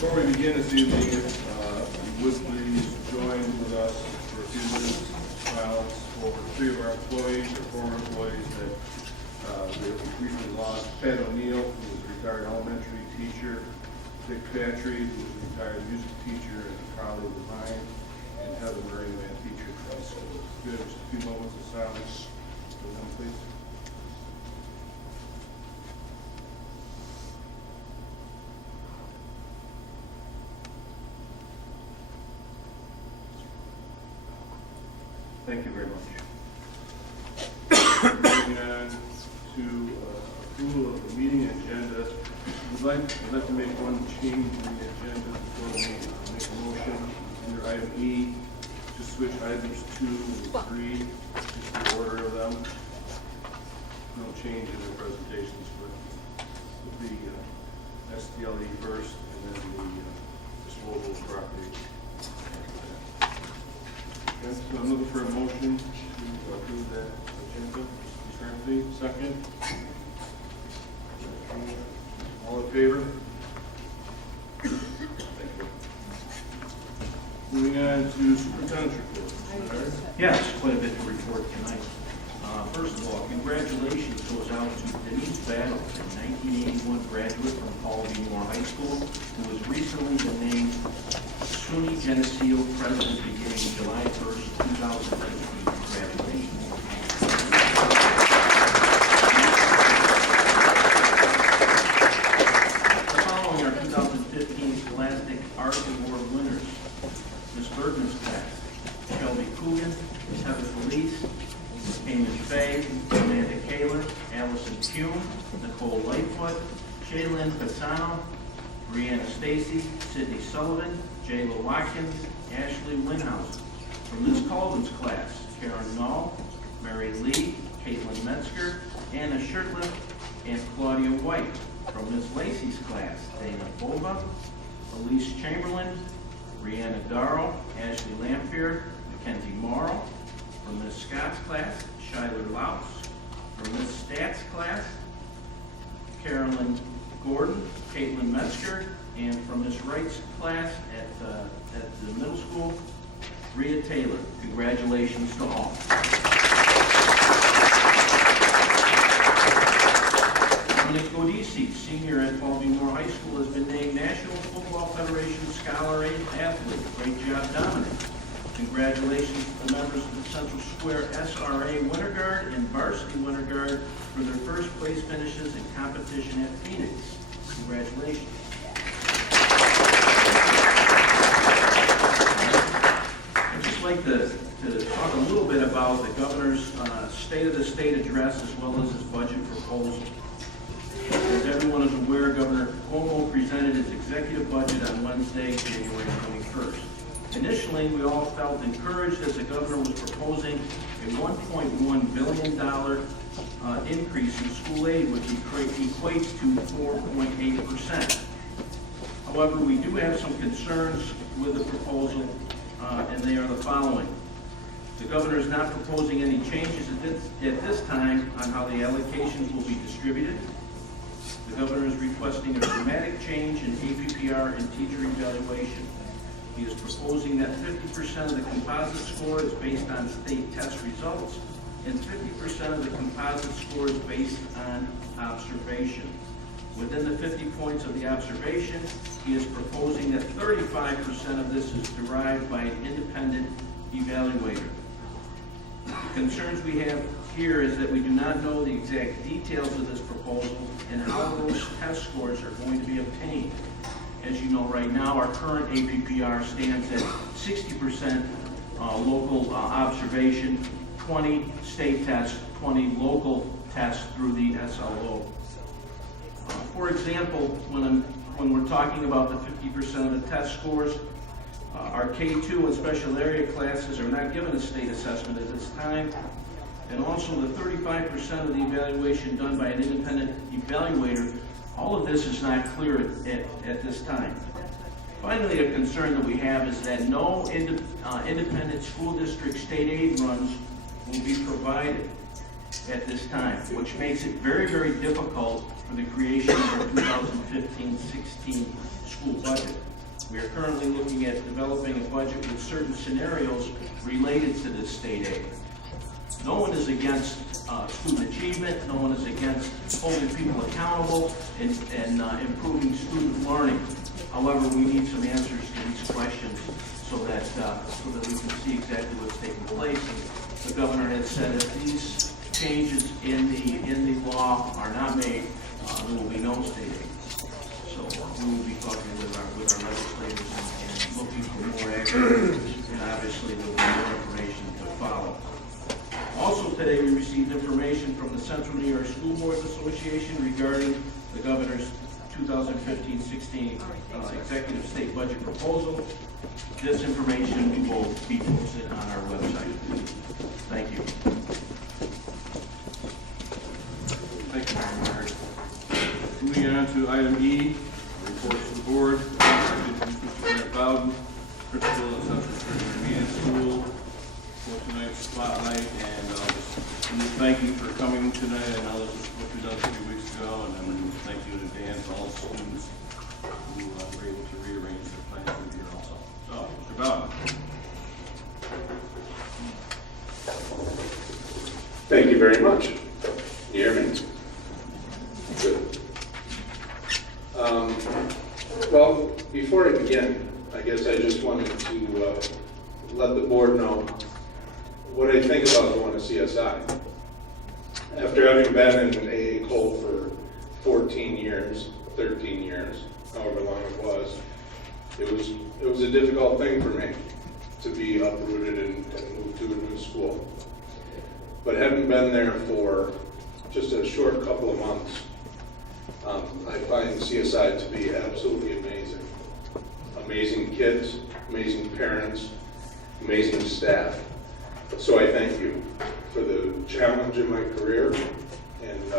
Before we begin this evening, would please join with us for a few minutes silence for three of our employees, or former employees that we recently lost. Pat O'Neill, who was a retired elementary teacher, Dick Patry, who was a retired music teacher and a colleague of mine, and Heather Murray, math teacher at high school. Good, just a few moments of silence for them, please. Thank you very much. Moving on to approval of the meeting agenda. I'd like to make one change in the agenda before we make a motion under item E to switch items 2 and 3, just the order of them. No change in the presentations, but the SDLE first and then the disposal of property. Okay, so I'm looking for a motion to approve that agenda. Mr. Anthony, second. All in favor? Thank you. Moving on to superintendent's report. Yes, quite a bit to report tonight. First of all, congratulations goes out to Denise Battle, a 1981 graduate from Paul B. Moore High School, who was recently been named SUNY Geneseo President beginning July 1st, 2019. Congratulations. Following our 2015 Scholastic Art Award winners, Ms. Bergman's class, Shelby Coogan, Heather Felice, Amy Fay, Amanda Kaler, Allison Kuhn, Nicole Lightfoot, Shaylin Pisano, Brianna Stacy, Sydney Sullivan, Jayla Watkins, Ashley Winhouse. From Ms. Colvin's class, Karen Null, Mary Lee, Caitlin Metzger, Anna Shirtliff, and Claudia White. From Ms. Lacey's class, Dana Bova, Elise Chamberlain, Brianna Darrow, Ashley Lampier, Mackenzie Morrow. From Ms. Scott's class, Shyler Louse. From Ms. Statt's class, Carolyn Gordon, Caitlin Metzger, and from Ms. Wright's class at the middle school, Rhea Taylor. Congratulations to all. Dominic Godisi, senior at Paul B. Moore High School, has been named National Football Federation Scholar Athlete. Great job, Dominic. Congratulations to the members of the Central Square SRA Winter Guard and Varsity Winter Guard for their first place finishes in competition at Phoenix. Congratulations. I'd just like to talk a little bit about the governor's State of the State address as well as his budget proposal. As everyone is aware, Governor Cuomo presented his executive budget on Wednesday, January 21st. Initially, we all felt encouraged as the governor was proposing a $1.1 billion increase in school aid, which equates to 4.8%. However, we do have some concerns with the proposal, and they are the following. The governor is not proposing any changes at this time on how the allocations will be distributed. The governor is requesting a dramatic change in APPR and teacher evaluation. He is proposing that 50% of the composite score is based on state test results and 50% of the composite score is based on observation. Within the 50 points of the observation, he is proposing that 35% of this is derived by an independent evaluator. The concerns we have here is that we do not know the exact details of this proposal and how those test scores are going to be obtained. As you know, right now, our current APPR stands at 60% local observation, 20 state tests, 20 local tests through the SLO. For example, when we're talking about the 50% of the test scores, our K2 and special area classes are not given a state assessment at this time. And also the 35% of the evaluation done by an independent evaluator, all of this is not clear at this time. Finally, a concern that we have is that no independent school district state aid runs will be provided at this time, which makes it very, very difficult for the creation of our 2015-16 school budget. We are currently looking at developing a budget with certain scenarios related to this state aid. No one is against student achievement. No one is against holding people accountable and improving student learning. However, we need some answers to these questions so that we can see exactly what's taking place. And the governor has said if these changes in the law are not made, there will be no state aid. So we will be talking with our legislators and looking for more action, and obviously there will be more information to follow. Also today, we received information from the Central New York School Boards Association regarding the governor's 2015-16 executive state budget proposal. This information will be posted on our website. Thank you. Thank you, Mr. Mayor. Moving on to item E, reports to the board. I'll introduce Mr. Grant Bowden, principal of Central Intermediate School, for tonight's spotlight, and just thank you for coming tonight. I know this is what we done a few weeks ago, and then thank you in advance to all the students who were able to rearrange their plans for the year also. So, Mr. Bowden. Thank you very much. You hear me? Good. Well, before I begin, I guess I just wanted to let the board know what I think about going to CSI. After having been in AA Cole for 14 years, 13 years, however long it was a difficult thing for me to be uprooted and move to a new school. But having been there for just a short couple of months, I find CSI to be absolutely amazing. Amazing kids, amazing parents, amazing staff. So I thank you for the challenge in my career and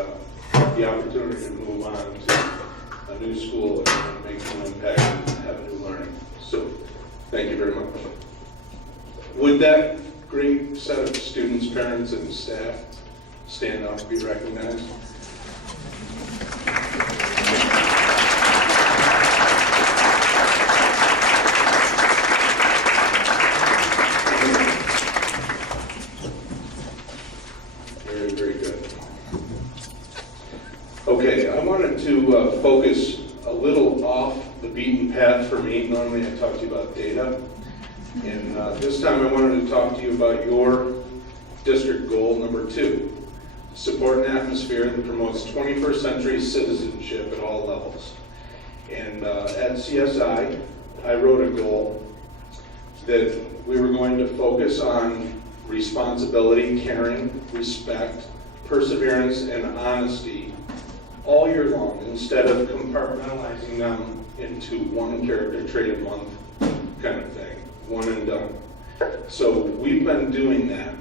the opportunity to move on to a new school and make an impact and have new learning. So thank you very much. Would that great set of students, parents, and staff stand up and be recognized? Very, very good. Okay, I wanted to focus a little off the beaten path for me. Normally I talk to you about data. And this time I wanted to talk to you about your district goal number 2. Support an atmosphere that promotes 21st century citizenship at all levels. And at CSI, I wrote a goal that we were going to focus on responsibility, caring, respect, perseverance, and honesty all year long, instead of compartmentalizing them into one character trait a month kind of thing, one and done. So we've been doing that.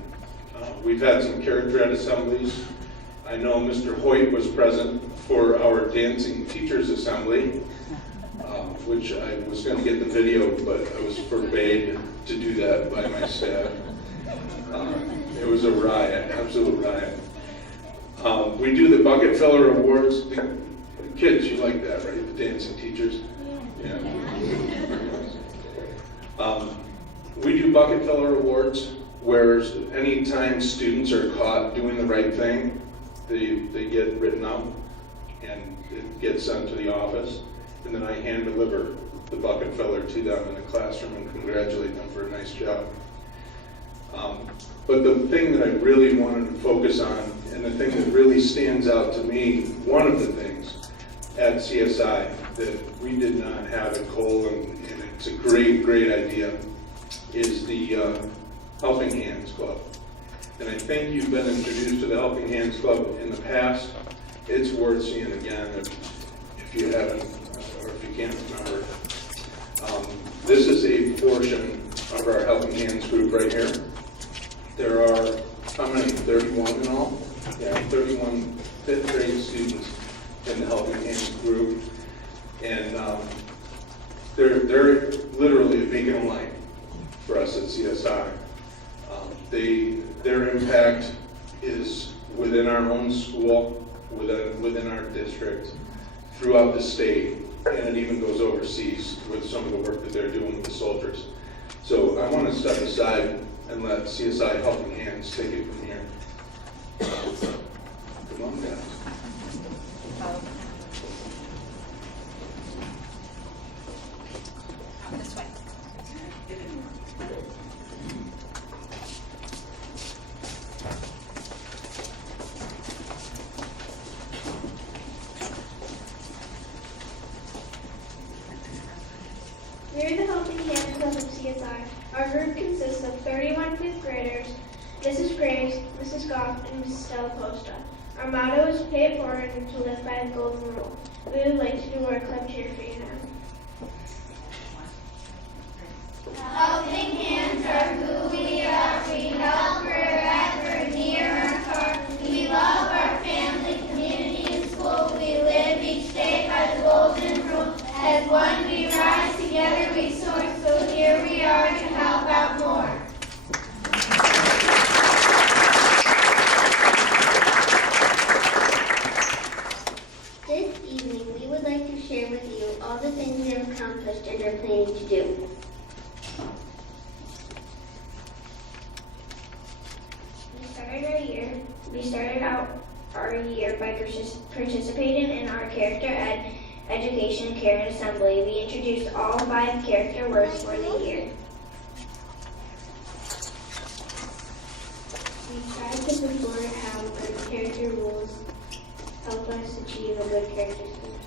We've had some character ed assemblies. I know Mr. Hoyt was present for our dancing teachers assembly, which I was going to get the video, but I was forbade to do that by my staff. It was a riot, absolute riot. We do the bucket filler awards. The kids, you like that, right? The dancing teachers. Yeah. We do bucket filler awards, where anytime students are caught doing the right thing, they get written up and it gets sent to the office, and then I hand deliver the bucket filler to them in the classroom and congratulate them for a nice job. But the thing that I really wanted to focus on, and the thing that really stands out to me, one of the things at CSI that we did not have at Cole, and it's a great, great idea, is the Helping Hands Club. And I think you've been introduced to the Helping Hands Club in the past. It's worth seeing again if you haven't, or if you can't remember. This is a portion of our Helping Hands group right here. There are, how many, 31 in all? Yeah, 31 fifth grade students in the Helping Hands group. And they're literally a beacon of light for us at CSI. Their impact is within our own school, within our district, throughout the state, and it even goes overseas with some of the work that they're doing with the soldiers. So I want to step aside and let CSI Helping Hands take it from here. Come on, guys. This way. We're the Helping Hands Club of CSI. Our group consists of 31 fifth graders, Mrs. Graves, Mrs. Goff, and Mrs. Stella Posta. Our motto is pay it forward and to live by the golden rule. We would like to do our club cheer for you now. Helping hands are who we are. We help wherever, near or far. We love our family, community, and school. We live each day by the golden rule. As one we rise, together we soar. So here we are to help out more. This evening, we would like to share with you all the things we have accomplished and are planning to do. We started out our year by participating in our character education, care, and assembly. We introduced all 5 character words for the year. We tried to report how good character rules help us achieve a good character school.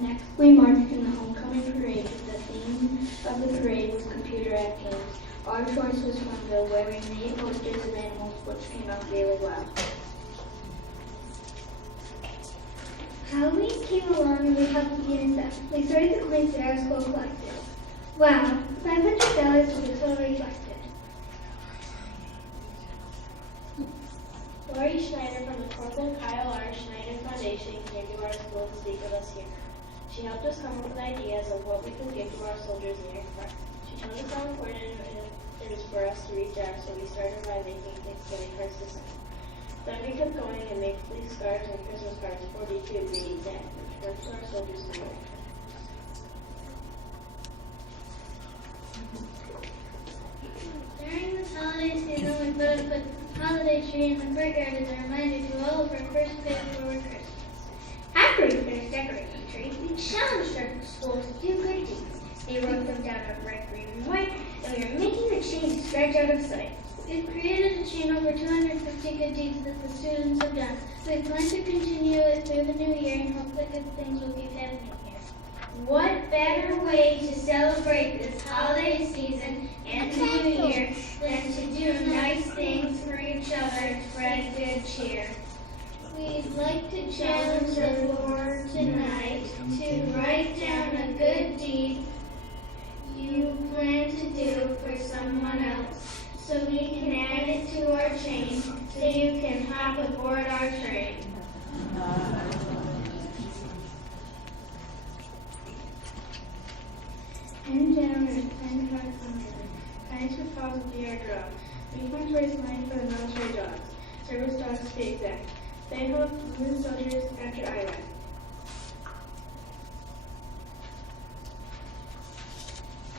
Next, we marched in the homecoming parade. The theme of the parade was computer ed games. Our choice was Farmville, where we made posters of animals, which came out really well. Halloween came along and we helped to get it done. We started the coins that our school collected. Wow, $500 was totally collected. Lori Schneider from the Corporal Kyle R. Schneider Foundation came to our school to speak with us here. She helped us come up with ideas of what we could give to our soldiers near and far. She told us how important it is for us to reach out, so we started by making Thanksgiving cards to send. Then we kept going and made police cards and Christmas cards, 42 to be exact, which were to our soldiers to wear. During this holiday season, we put up a holiday tree in the courtyard as a reminder to all of our first pay forward Christmas. After we finished decorating the tree, we challenged our schools to do good deeds. They wrote them down on red, green, and white, and we are making the chain stretch out of sight. We've created a chain over 250 good deeds that the students have done. We plan to continue it through the new year and hope that good things will keep happening here. What better way to celebrate this holiday season and the new year than to do nice things for each other and spread good cheer? We'd like to challenge the board tonight to write down a good deed You plan to do for someone else, so we can add it to our chain, so you can hop aboard our train. And gentlemen, plan to find fundraiser. Kindness for Cause will be our draw. We want to raise money for the military dogs. Service dogs to be exact. They help wounded soldiers after Iraq.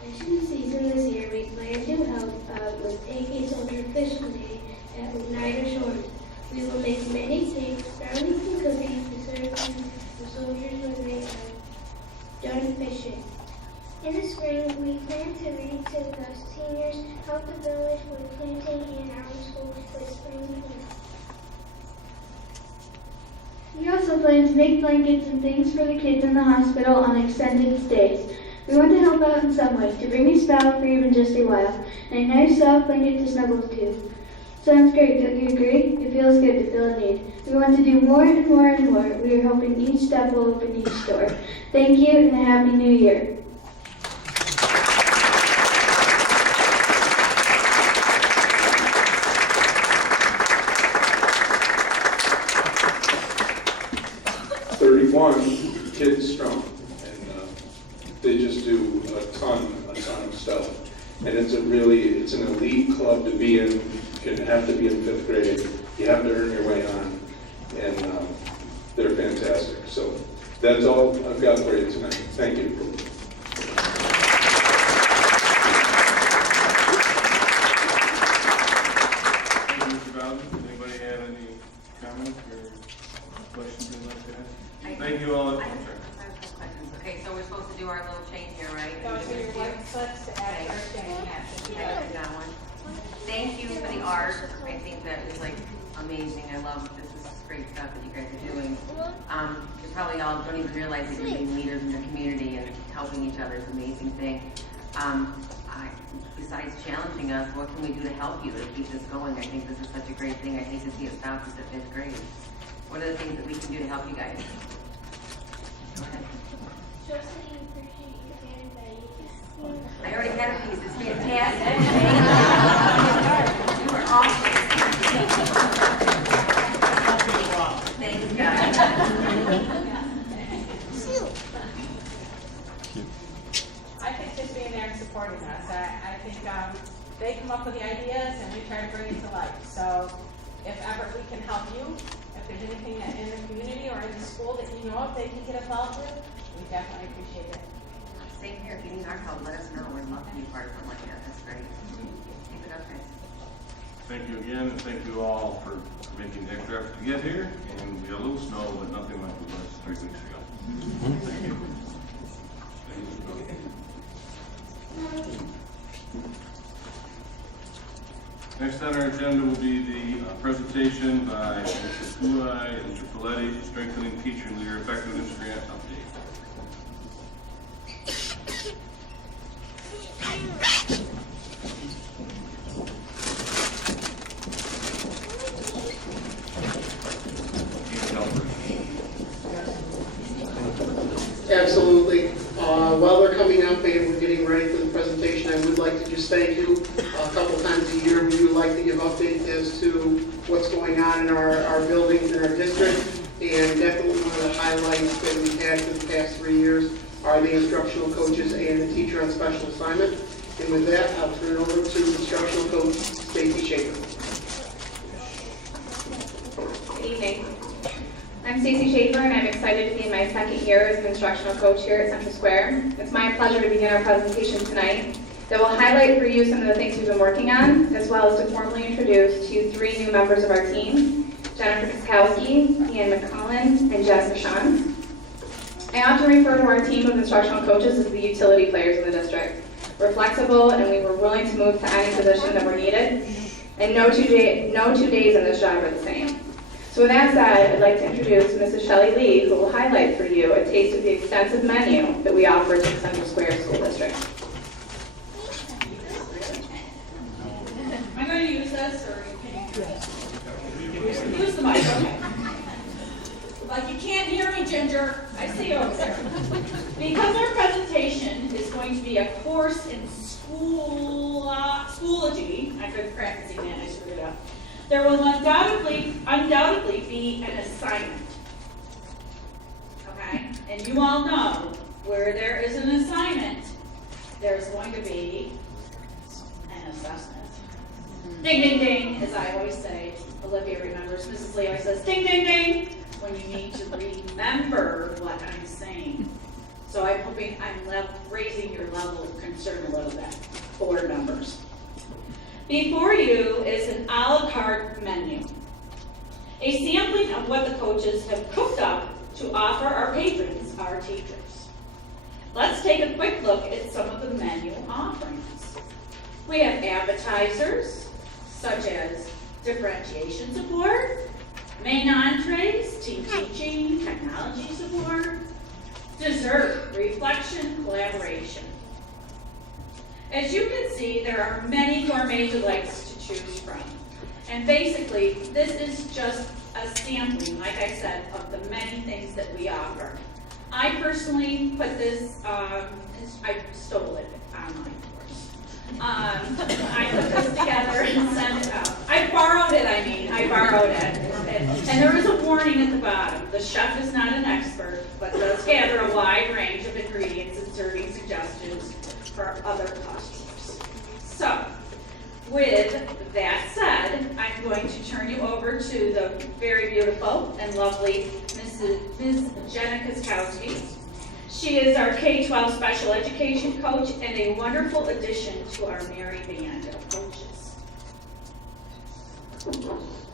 Fishing season this year, we plan to help out with AK Soldier Fishing Day at Oneida Shores. We will make many cakes, brownies, and cookies to serve to the soldiers when they are done fishing. In the spring, we plan to read to the seniors, help the village with planting, and our school with spring cleanup. We also plan to make blankets and things for the kids in the hospital on extended stays. We want to help out in some way, to bring you spell for even just a while, and a nice soft blanket to snuggle to. Sounds great, don't you agree? It feels good to feel a need. We want to do more and more and more. We are hoping each step will open each door. Thank you and a Happy New Year. Kids Strong, and they just do a ton of stuff. And it's an elite club to be in. You have to be in 5th grade you have to earn your way on, and they're fantastic. So that's all I've got for you tonight. Thank you. Thank you, Mr. Bowden. Anybody have any comments or questions they'd like to ask? Thank you all. I have a couple questions. Okay, so we're supposed to do our little change here, right? Go to your white slips to add our change. I wrote down one. Thank you for the art. I think that is like amazing. I love this is great stuff that you guys are doing. You probably all don't even realize that you're being leaders in your community and helping each other is an amazing thing. Besides challenging us, what can we do to help you to keep this going? I think this is such a great thing. I hate to see it stop at the 5th grade. What are the things that we can do to help you guys? Go ahead. Show us that you appreciate your parents that you I already had a piece. It's fantastic. You were awesome. Thanks, guys. I think just being there and supporting us. I think they come up with the ideas and we try to bring it to life. So if ever we can help you, if there's anything that in the community or in the school that you know of they can get involved with, we definitely appreciate it. Same here. If you need our help, let us know. We'd love to be part of something like that. That's great. Keep it up, guys. Thank you again, and thank you all for making the extra effort to get here. And we had a little snow, but nothing like it was 3 weeks ago. Thank you. Next on our agenda will be the presentation by Mr. Kulai and Mr. Folletti, Strengthening Teacher and Leader Effectiveness Grant Update. Absolutely. While they're coming up and we're getting ready for the presentation, I would like to just thank you. A couple times a year, we would like to give updates as to what's going on in our buildings in our district. And definitely one of the highlights that we've had for the past 3 years are the instructional coaches and the teacher on special assignment. And with that, I'll turn it over to instructional coach Stacy Schaefer. Good evening. I'm Stacy Schaefer, and I'm excited to be in my second year as an instructional coach here at Central Square. It's my pleasure to begin our presentation tonight that will highlight for you some of the things we've been working on, as well as to formally introduce to you 3 new members of our team, Jennifer Kaskowski, Ian McCollin, and Jennifer Sean. I often refer to our team of instructional coaches as the utility players in the district. We're flexible, and we were willing to move to any position that were needed, and no two days in this job are the same. So with that said, I'd like to introduce Mrs. Shelley Lee, who will highlight for you a taste of the extensive menu that we offer to the Central Square School District. Am I going to use this or can you use the mic? Okay. Like you can't hear me, Ginger. I see you over there. Because our presentation is going to be a course in Schoology, I couldn't practice that, I screwed it up. There will undoubtedly be an assignment. Okay? And you all know where there is an assignment, there's going to be an assessment. Ding, ding, ding, as I always say. Olivia remembers, Mrs. Lee always says, ding, ding, ding, when you need to remember what I'm saying. So I'm hoping I'm raising your level of concern a little bit for numbers. Before you is an a la carte menu, a sampling of what the coaches have cooked up to offer our patrons, our teachers. Let's take a quick look at some of the menu offerings. We have appetizers, such as differentiation support, main entrees, team teaching, technology support, dessert, reflection, collaboration. As you can see, there are many gourmet delights to choose from. And basically, this is just a sampling, like I said, of the many things that we offer. I personally put this, I stole it online, of course. I put this together and sent it out. I borrowed it. And there is a warning at the bottom. The chef is not an expert, but does gather a wide range of ingredients and serving suggestions for other customers. So, with that said, I'm going to turn you over to the very beautiful and lovely Ms. Jenna Koskowski. She is our K-12 special education coach and a wonderful addition to our merry band of coaches.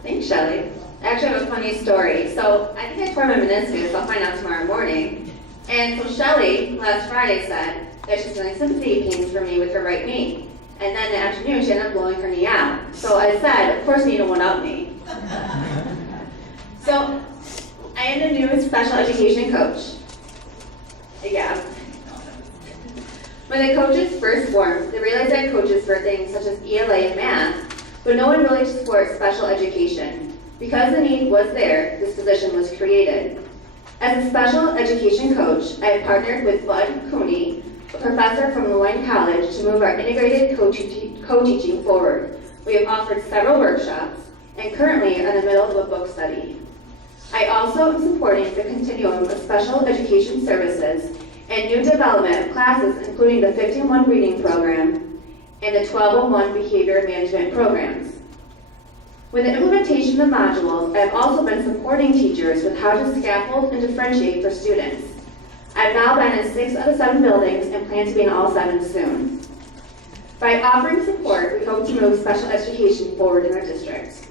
Thanks, Shelley. I actually have a funny story. So I think I tore my meniscus. I'll find out tomorrow morning. And so Shelley last Friday said that she's feeling sympathy pains for me with her right knee. And then in the afternoon, she ended up blowing her knee out. So I said, of course you need to one-up me. So I am the new special education coach. Yeah. When the coaches first formed, they realized that coaches for things such as ELA and math, but no one really supports special education. Because the need was there, this position was created. As a special education coach, I have partnered with Bud Cooney, a professor from Loyola College, to move our integrated co-teaching forward. We have offered several workshops and currently are in the middle of a book study. I also am supporting the continuum of special education services and new development of classes, including the 15-1 reading program and the 1201 behavior management programs. With the implementation of the modules, I have also been supporting teachers with how to scaffold and differentiate for students. I've now been in 6 out of 7 buildings and plan to be in all 7 soon. By offering support, we hope to move special education forward in our district.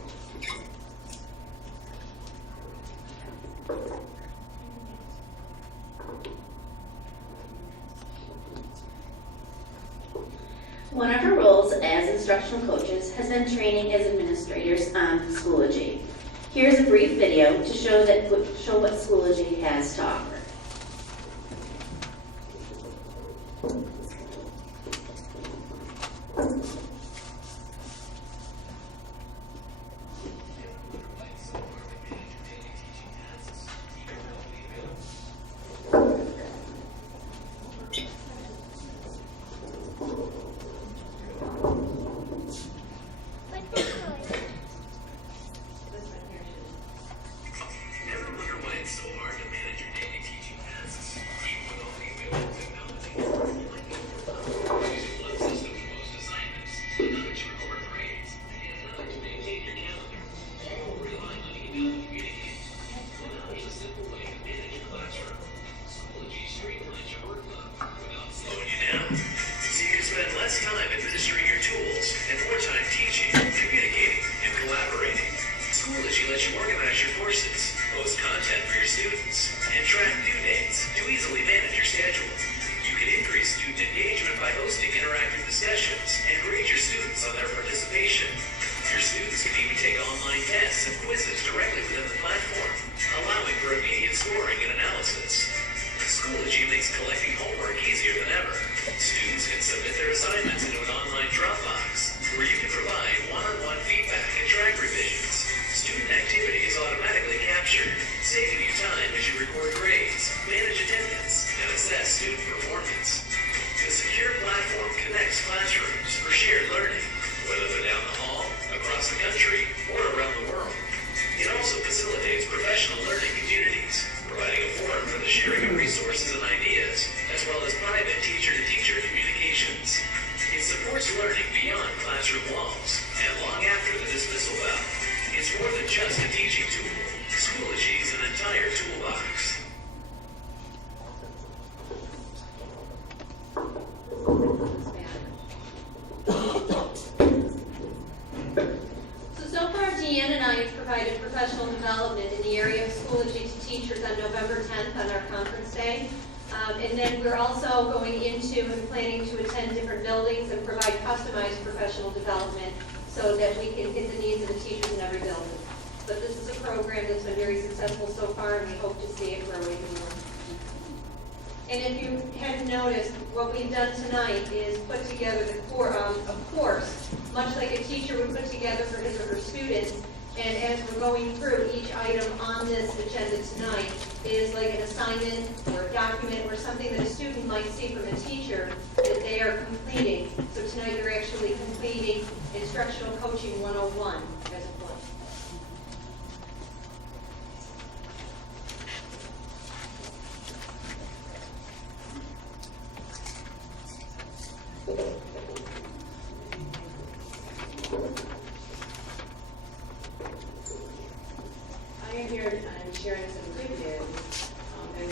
One of our roles as instructional coaches has been training as administrators on Schoology. Here's a brief video to show what Schoology has to offer. Instructional Coaching 101 as a point.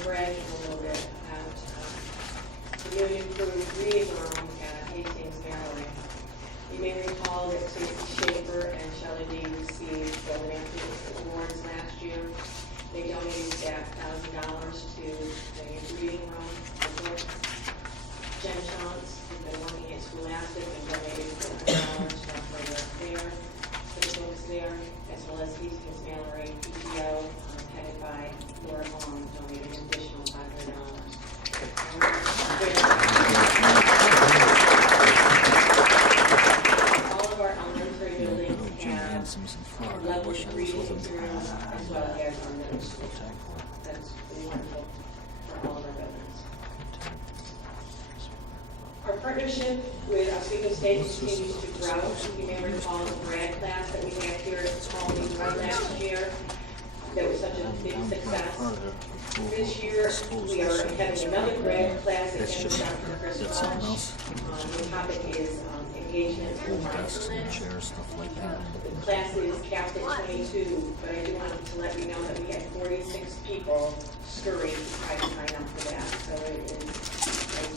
bragging a little bit about the newly improved reading room at Hastings Gallery. You may recall that Stacy Schaefer and Shelley Lee received Golden Apple Awards last year. They donated that $1,000 to the reading room for books. Jen Shantz has been working at Scholastic and donated $100 for the fair, for the books there, as well as Hastings Gallery PTO, headed by Laura Long, donated an additional $500. All of our elementary buildings have level reading materials as well as our middle school. That's wonderful for all of our buildings. Our partnership with Oswego State continues to grow. You may recall the grad class that we had here at Albany last year. That was such a big success. This year, we are having another grad class again with Dr. Chris Walsh. The topic is engagement and mindfulness. The class is capped at 22, but I do want to let you know that we had 46 people scurry to try to sign up for that. So it is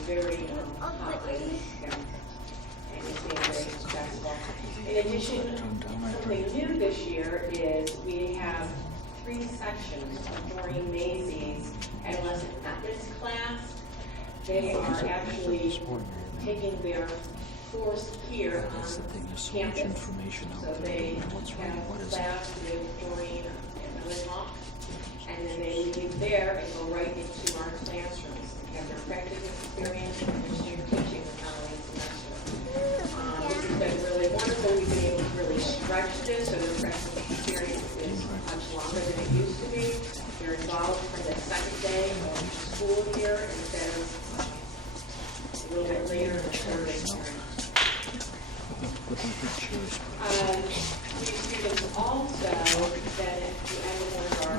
very hot and it's being very successful. In addition, something new this year is we have 3 sections of Maureen Macy's adolescent ethics class. They are actually taking their course here on campus. So they have class with Maureen and Lynn, and then they leave there and go right into our classrooms and have their practice experience and their student teaching the following semester. This has been really wonderful. We've been able to really stretch this, so their practice experience is much longer than it used to be. They're involved from the second day of school here instead of a little bit later in the third experience. These students also, then at the end of one of our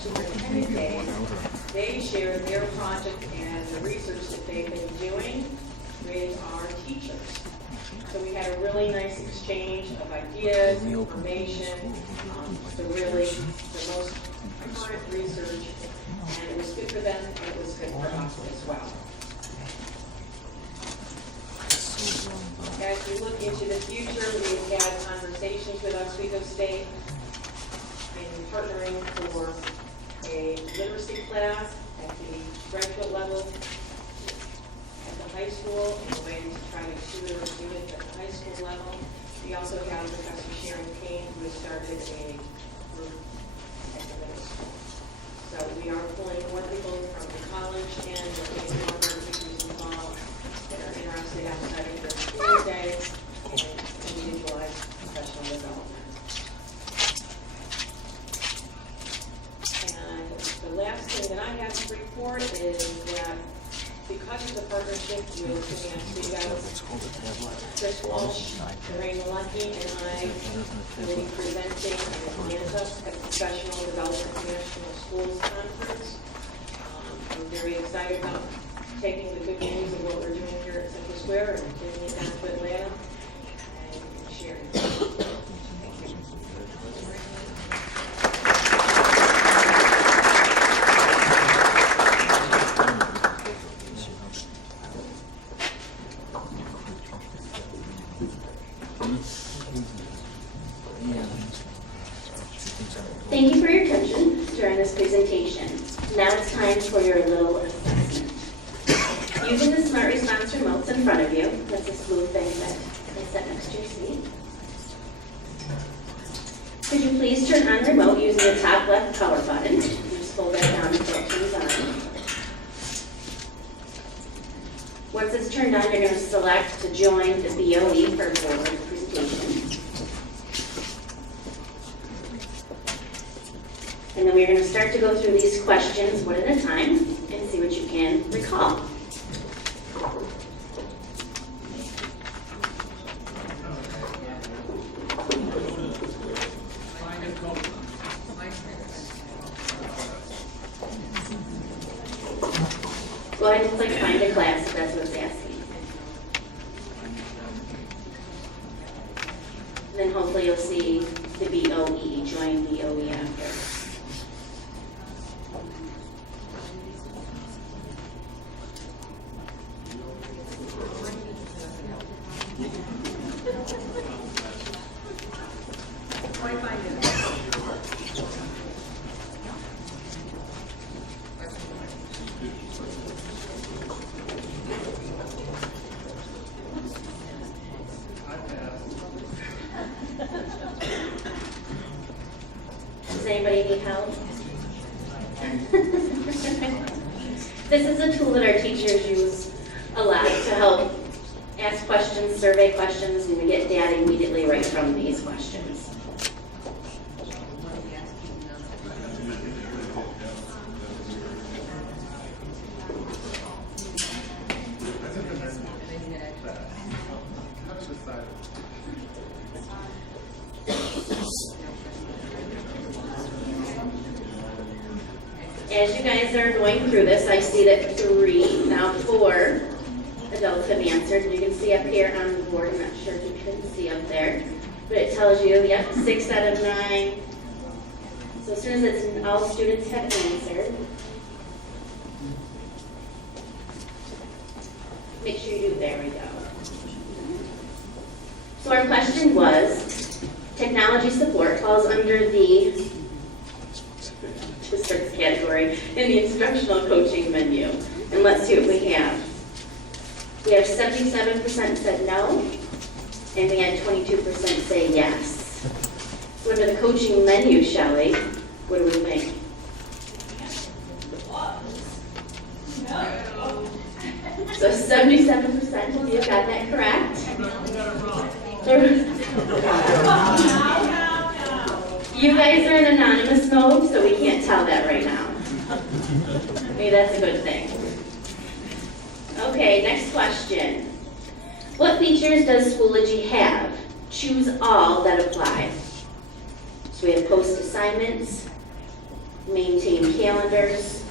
superintendent days, they share their project and the research that they've been doing with our teachers. So we had a really nice exchange of ideas, information, the most current research, and it was good for them and it was good for us as well. As we look into the future, we've had conversations with Oswego State in partnering for a literacy class at the graduate level at the high school, and a way to try to tutor students at the high school level. We also have Professor Sharon Kane, who has started a group at the middle school. So we are pulling more people from the college and getting more of our teachers involved that are interested outside of their school day and individualized professional development. And the last thing that I have to report is that because of the partnership with Oswego, Chris Walsh, Lorraine Malecki, and I will be presenting in Atlanta at the Professional Development National Schools Conference. I'm very excited about taking the good news of what we're doing here at Central Square and taking it down to Atlanta and sharing it. Thank you. Thank you for your attention during this presentation. Now it's time for your little assessment. Using the Smart Response remotes in front of you, that's this blue thing that is set next to your seat. Could you please turn on the remote using the top left power button? You just hold that down until it turns on. Once it's turned on, you're going to select to join the BOE for board presentation. And then we're going to start to go through these questions one at a time and see what you can recall. Go ahead and click Find a Class if that's what it's asking. And then hopefully you'll see the BOE, join BOE after. Anybody need help? This is a tool that our teachers use a lot to help ask questions, survey questions, and we get data immediately right from these questions. As you guys are going through this, I see that 3, now 4 adults have answered. You can see up here on the board, I'm not sure if you can see up there, but it tells you, yep, 6 out of 9. So as soon as it's all students have answered, make sure you do, there we go. So our question was, technology support falls under the district's category in the instructional coaching menu. And let's see what we have. We have 77% said no, and we had 22% say yes. So under the coaching menu, Shelley, what do we think? So 77%, you got that correct. You guys are in anonymous mode, so we can't tell that right now. Maybe that's a good thing. Okay, next question. What features does Schoology have? Choose all that apply. So we have post assignments, maintain calendars,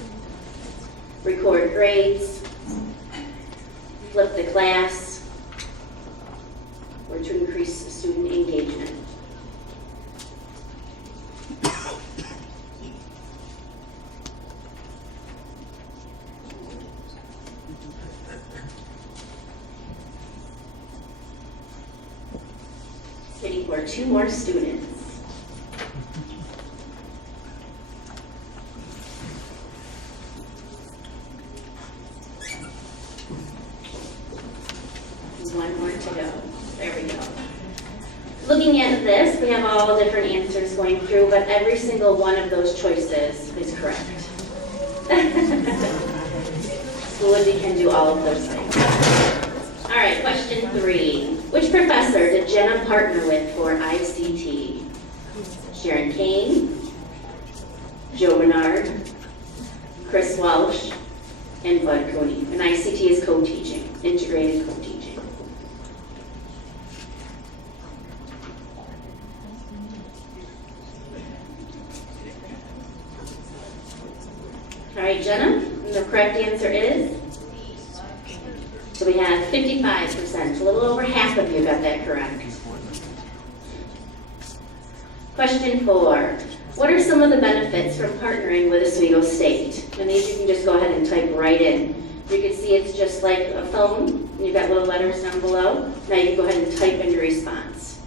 record grades, flip the class, or to increase student engagement. Sitting for 2 more students. One more to go. There we go. Looking at this, we have all different answers going through, but every single one of those choices is correct. Schoology can do all of those things. All right, question 3. Which professor did Jenna partner with for ICT? Sharon Kane, Joe Bernard, Chris Walsh, and Bud Cooney. And ICT is co-teaching, integrated co-teaching. All right, Jenna, and the correct answer is? So we had 55%, a little over half of you got that correct. Question 4. What are some of the benefits from partnering with Oswego State? And these you can just go ahead and type right in. You can see it's just like a phone, and you've got little letters down below. Now you can go ahead and type in your response,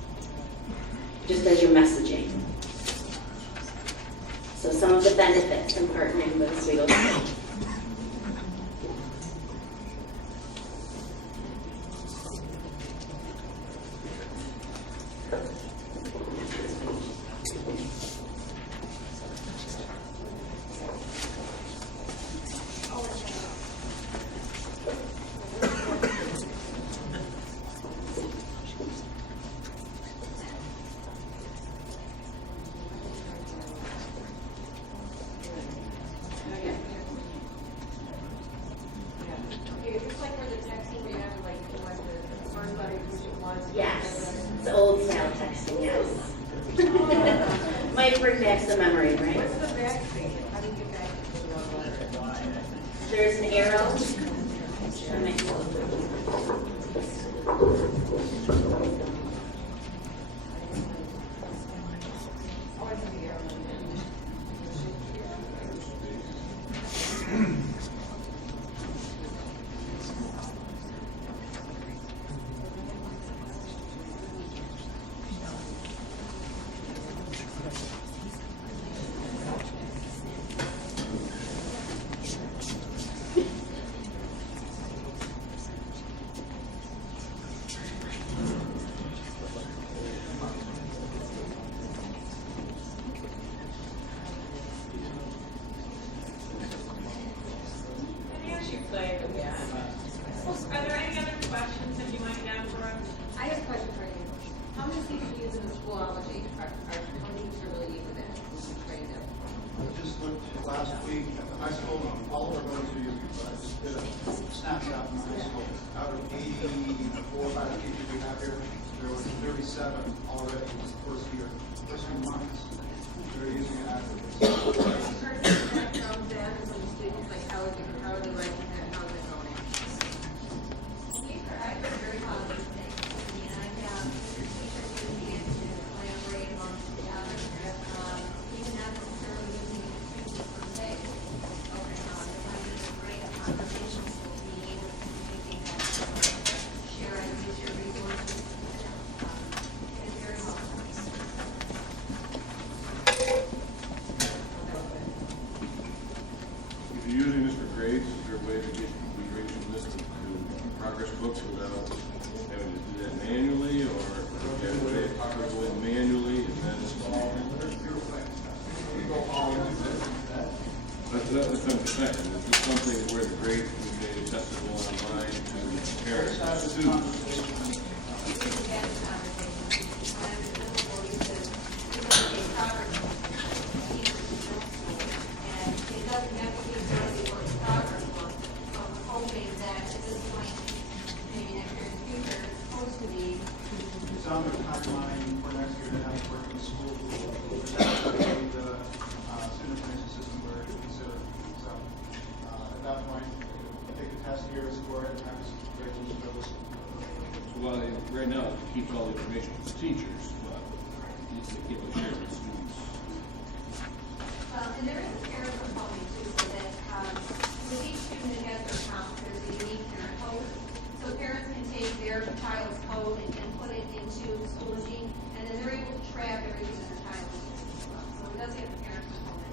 just as you're messaging. So some of the benefits from partnering with Oswego State. Yes, it's old style texting, yes. Might bring back some memory, right? What's the back thing? How do you get back to the letter? There's an arrow. Thank you. Are there any other questions that you might have for us? I have a question for you. How many people do you use in the schoolology? How many people are really using that? Who's trained them? I just looked last week at the high school, all of our buildings are using, but I just did a snapshot in the high school. Out of 84 or 5 teachers we have here, there was 37 already in the first few months. They're using it actively. From them and from the students, like how are they liking that? How is it going? I've heard very positive things. I mean, I have teachers who begin to collaborate amongst each other, even not necessarily using it per se. There might be a great conversation for being able to communicate that, share ideas, share resources. It is very helpful. If you're using this for grades, is there a way to get the grades from this to progress books without having to do that manually, or get it possibly manually and then install? That's what I'm saying. Is this something where the grades can be made accessible online to parents and students? It's on the timeline for next year to have work in the school. That's the student information system we're considering. So at that point, take the test here, score it, and have this grade into those. Well, right now, it keeps all the information for the teachers, but it's to keep it shared with students. Well, and there is a parent component too, so that with each student that has their account, there's a unique parent code. So parents can take their child's code and put it into Schoology, and then they're able to track everything that their child is doing as well. So it does have a parent component.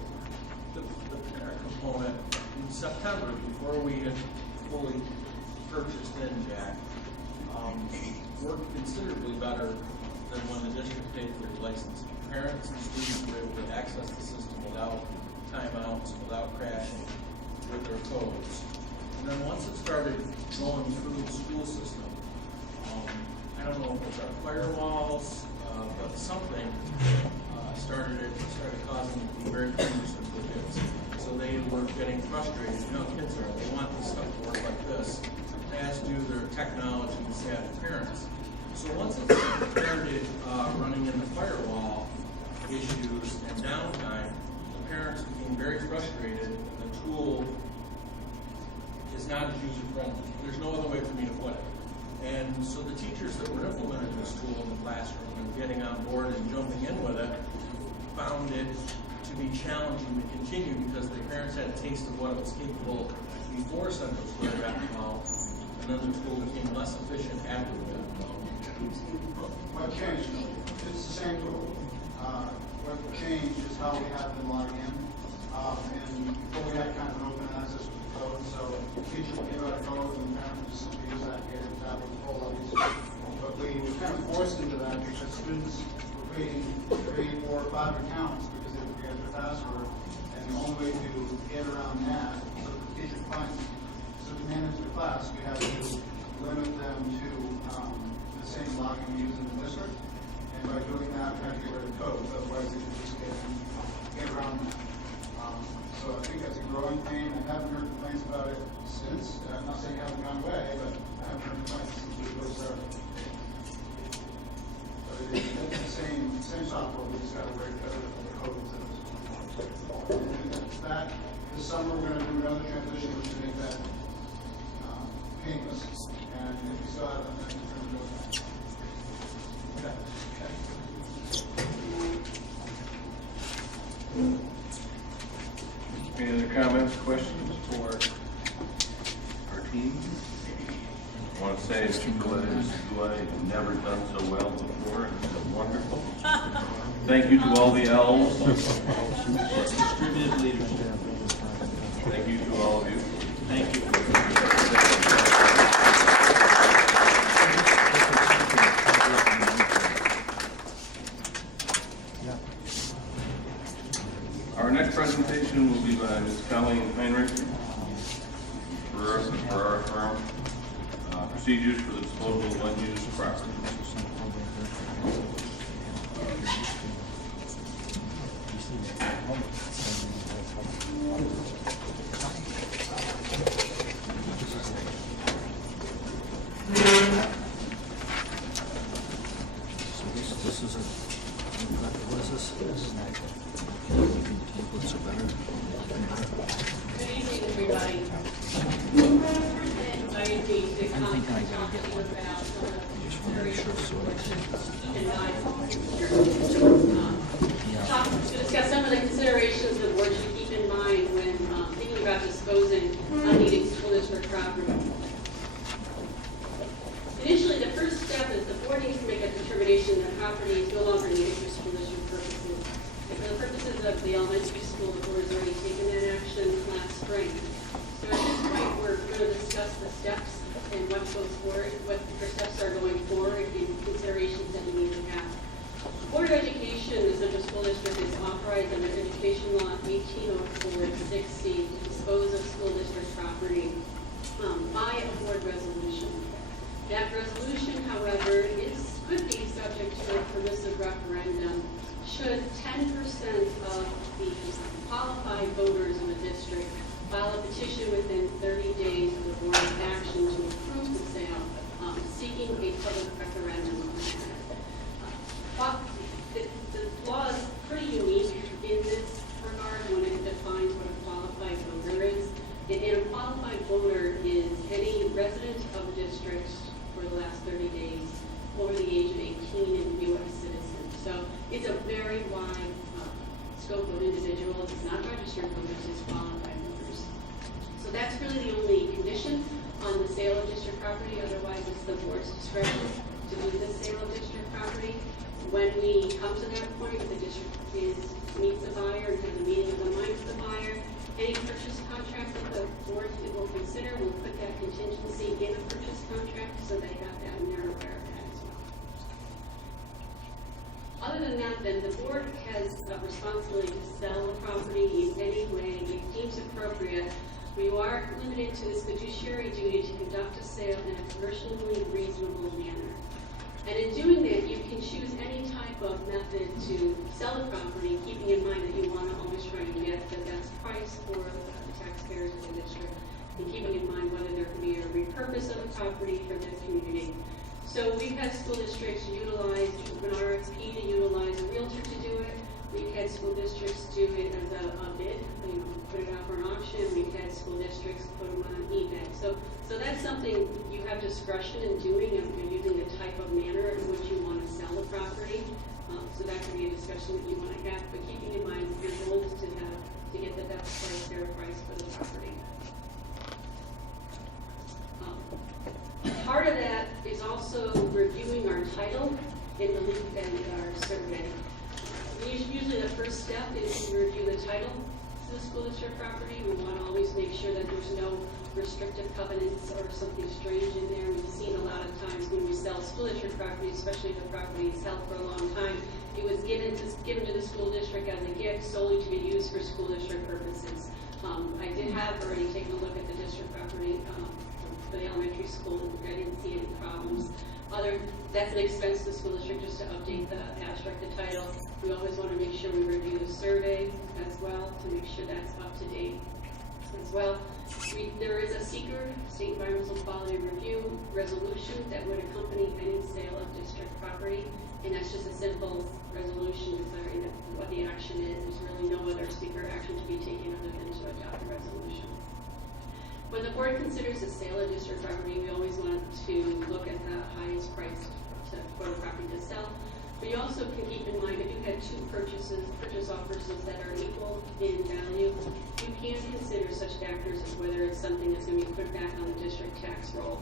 The parent component, in September, before we had fully purchased NJAC, worked considerably better than when the district paid for their license. Parents and students were able to access the system without timeouts, without crashing with their codes. And then once it started going through the school system, I don't know if it's our firewalls, but something started causing it to be very cumbersome for kids. So they were getting frustrated. You know, kids are, they want this stuff to work like this, as do their technology and savvy parents. So once it started running into firewall issues and downtime, the parents became very frustrated, and the tool is not as user-friendly. There's no other way for me to put it. And so the teachers that were implementing this tool in the classroom and getting on board and jumping in with it found it to be challenging to continue because the parents had a taste of what it was capable before Central Square got involved, and then the tool became less efficient after we got involved. What changed? It's the same tool. What changed is how we have them log in. And before we had kind of an open access with the code, so teachers would give out a code and parents would just simply use that here, and that was a whole lot easier. But we were kind of forced into that because students were creating 3, 4, 5 accounts because they forget their password, and the only way to get around that, so that the teacher finds them. So to manage the class, we have to limit them to the same login we use in the district, and by doing that, we have to get rid of codes, otherwise they can just get around that. So I think that's a growing pain. I haven't heard complaints about it since. I'm not saying it hasn't gone away, but I haven't heard complaints since we first started. But it's the same software. We just got to worry about the codes. And that this summer we're going to do another transition, which will make that painless. And if you still have that, then turn it over. Any other comments, questions for our team? I want to say it's who I've never done so well before. It's wonderful. Thank you to all the elves. Distributed leadership. Thank you to all of you. Thank you. Our next presentation will be by Ms. Colleen Heinrich for procedures for the disposal of unused property. This is what is this? What's it better? Good evening, everybody. Invited me to come and talk to you about very to discuss some of the considerations the board should keep in mind when thinking about disposing unneeded school district property. Initially, the first step is the board needs to make a determination that property is no longer needed for school district purposes. And for the purposes of the elementary school, the board has already taken that action last spring. So at this point, we're going to discuss the steps and what goes forward, what the steps are going forward in considerations that we need to have. The Board of Education, the Central School District, is authorized under Education Law 1804-60 to dispose of school district property by a board resolution. That resolution, however, could be subject to a permissive referendum should 10% of the qualified voters in the district file a petition within 30 days of the board's action to approve the sale, seeking a public referendum on that. The law is pretty unique in this regard when it defines what a qualified voter is. And a qualified voter is any resident of the district for the last 30 days over the age of 18 and U.S. citizen. So it's a very wide scope of individuals. It's not registered voters, it's qualified voters. So that's really the only condition on the sale of district property. Otherwise, it's the board's discretion to do the sale of district property. When we come to that point, the district meets the buyer and has a meeting of the minds of the buyer. Any purchase contract that the board will consider will put that contingency in a purchase contract, so they have that and they're aware of that as well. Other than that, then, the board has a responsibility to sell the property in any way it deems appropriate. We are limited to this fiduciary duty to conduct a sale in a commercially reasonable manner. And in doing that, you can choose any type of method to sell a property, keeping in mind that you want to always try to get the best price for the taxpayers of the district, and keeping in mind whether there can be a repurpose of the property for the community. So we've had school districts utilize an RFP to utilize a realtor to do it. We've had school districts do it as a bid, put it out for an auction. We've had school districts put them on eBay. So that's something you have discretion in doing if you're using the type of manner in which you want to sell the property. So that could be a discussion that you want to have, but keeping in mind your goal is to get the best price, fair price for the property. Part of that is also reviewing our title and our survey. Usually the first step is to review the title to the school district property. We want to always make sure that there's no restrictive covenants or something strange in there. We've seen a lot of times when we sell school district property, especially if the property is held for a long time, it was given to the school district as a gift solely to be used for school district purposes. I did have already taken a look at the district property for the elementary school, and I didn't see any problems. That's an expense to the school district just to update the abstract, the title. We always want to make sure we review the survey as well to make sure that's up to date as well. There is a SEQR, State Environmental Quality Review resolution that would accompany any sale of district property, and that's just a simple resolution declaring that what the action is. There's really no other SEQR action to be taken other than to adopt a resolution. When the board considers the sale of district property, we always want to look at the highest price for the property to sell. But you also can keep in mind if you had two purchase offers that are equal in value, you can consider such factors as whether it's something that's going to be put back on the district tax roll.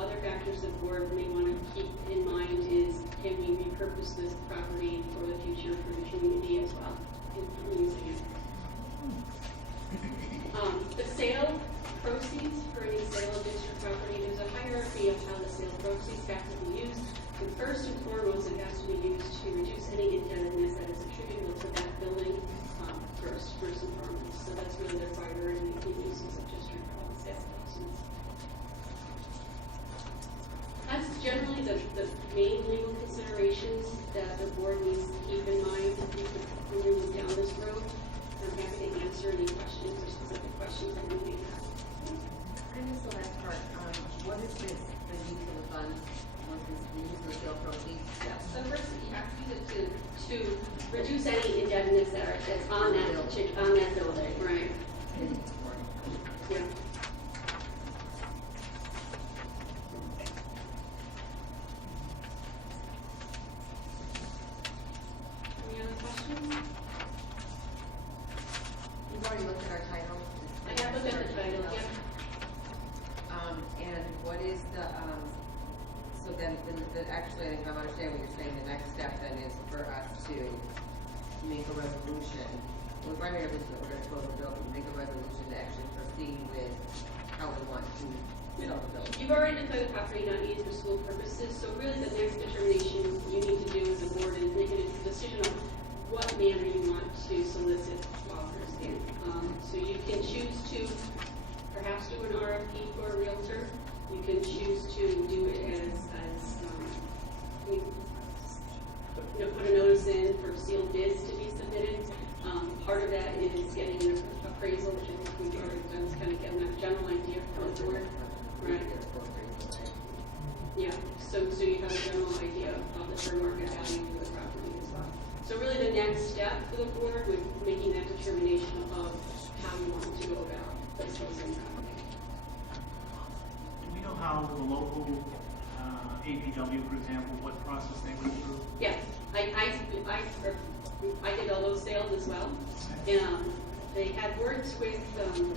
Other factors the board may want to keep in mind is, can we repurpose this property for the future for the community as well in using it. The sale proceeds for any sale of district property, there's a hierarchy of how the sale proceeds have to be used. And first and foremost, it has to be used to reduce any indebtedness that is attributable to that building first and foremost. So that's really their priority in uses of district sale proceeds. reduce any indebtedness that's on that building, right? Yeah. Any other questions? You've already looked at our title? I have looked at the title, yep. And what is the, so then, actually, I think I'm understanding what you're saying, the next step then is for us to make a resolution. We're right here, this is what we're gonna close the building, make a resolution to actually proceed with how we want to sell the building. You've already declared the property not needed for school purposes, so really the next determination you need to do as a board is make a decision on what manner you want to solicit offers in. So you can choose to perhaps do an RFP for a realtor. You can choose to do it as put a notice in for sealed bids to be submitted. Part of that is getting an appraisal, which I think we've already done, is kind of getting a general idea from the board. Right. Yeah, so you have a general idea of the fair market value for the property as well. So really the next step for the board would making that determination of how you want to go about disposing of property. Do we know how the local APW, for example, what process they went through? Yes, I did all those sales as well. And they had worked with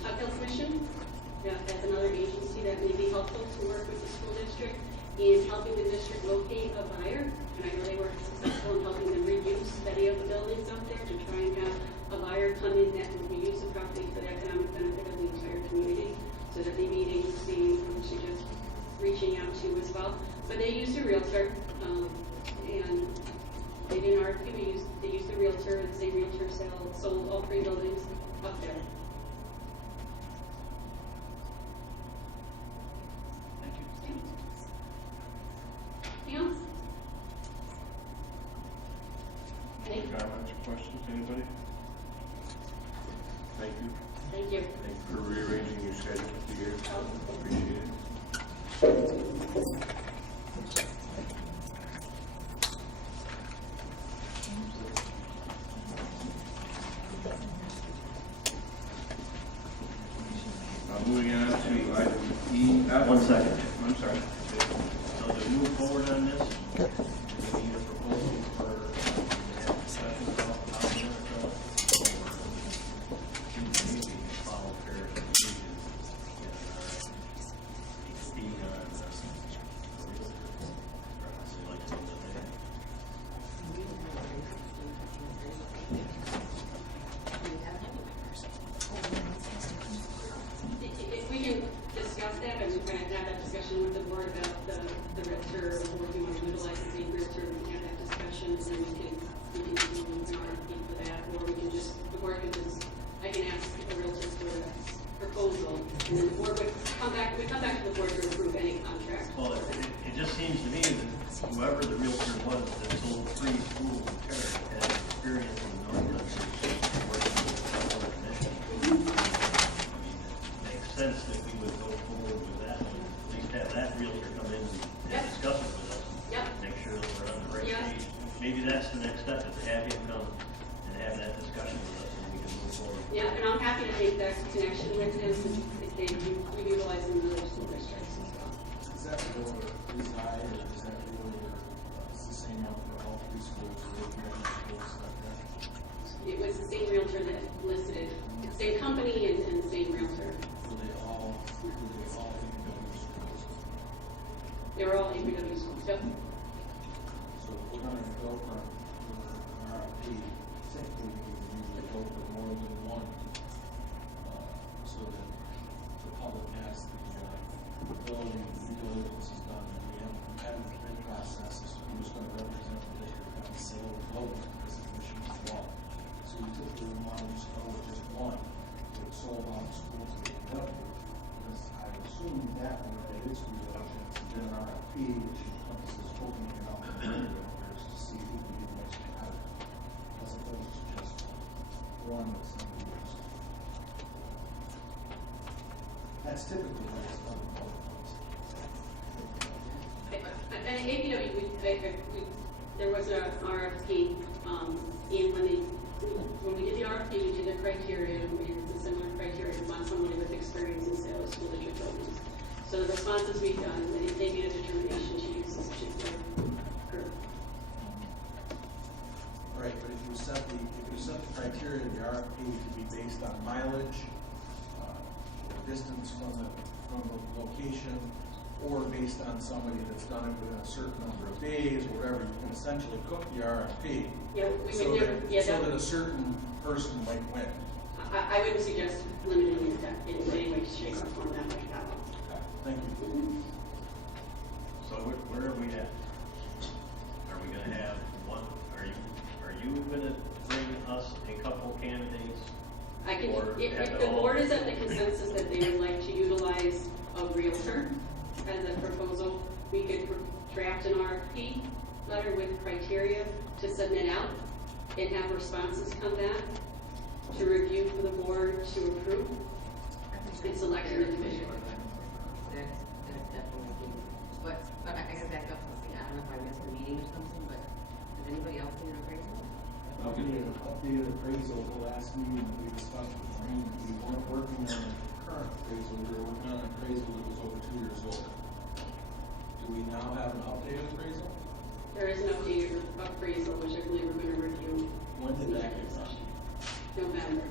Tug Commission as another agency that may be helpful to work with the school district in helping the district locate a buyer. And I know they were successful in helping them reuse many of the buildings out there to try and have a buyer come in that would reuse the property for the economic benefit of the entire community. So that they meet agency, which you just reaching out to as well. But they used a realtor, and they did an RFP. They used the realtor, the same realtor sold all 3 buildings up there. Thank you. Anything else? Any comments or questions, anybody? Thank you. Thank you. Thank you for rearranging your schedule for the year. Appreciate it. Moving on to item E. 1 second. I'm sorry. So to move forward on this, we need a proposal for discussion about how we're going to go, or maybe follow fair procedures and being on If we can discuss that, and we can have that discussion with the board about the realtor, or if you want to utilize the same realtor, we can have that discussion, and then we can do an RFP for that, or we can just, the board can just, I can ask the realtor for a proposal, and then the board would come back to the board to approve any contract. Well, it just seems to me that whoever the realtor was that sold 3 schools in Terry had experience in the North Country working with the Federal Commission. I mean, it makes sense that we would go forward with that, and at least have that realtor come in and discuss it with us. Yep. Make sure that we're on the right Yeah. page. Maybe that's the next step, is to have him come and have that discussion with us, and we can move forward. Yeah, and I'm happy to make that connection with him, if they utilize in the other school districts as well. Is that for reside, or is that really, it's the same one for all 3 schools, or schools like that? It was the same realtor that listed, same company and same realtor. Were they all APW schools? They were all APW schools, yep. So if we're gonna go for an RFP, typically we usually go for more than one, so that the public has the ability, due diligence is done, and we have a competitive bid process as to who's gonna represent the district on the sale of the building, because the commission is law. So you typically would want to just go with just one, that sold on the school to the APW, because I would assume that when it is due diligence, and then an RFP, which encompasses opening it up to other realtors to see who would be the most competitive, as opposed to just one with somebody else. That's typically what it's done in public policy. And APW, we there was an RFP, and when we did the RFP, we did the criteria, and we used a similar criteria, we want somebody with experience in sales, school district buildings. So the responses we've done, if they made a determination to use this particular group. Right, but if you set the criteria of the RFP to be based on mileage, distance from the location, or based on somebody that's done it within a certain number of days, or whatever, you can essentially cook the RFP. Yeah, we so would never, that, so that a certain person might win. I wouldn't suggest limiting it in any way, shape, or form that way. Thank you. So where are we at? Are we gonna have one, are you gonna bring us a couple candidates? I can, Or have if it the all- board is at the consensus that they would like to utilize a realtor as a proposal, we could draft an RFP letter with criteria to submit out and have responses come back to review for the board to approve and select an individual. That's definitely, but I gotta back up something. I don't know if I missed a meeting or something, but does anybody else need an appraisal? Updated appraisal, the last meeting that we discussed with Maureen, we weren't working on a current appraisal, we were working on an appraisal that was over 2 years old. Do we now have an updated appraisal? There is an updated appraisal, which I believe we're going to review. When did that get done? November.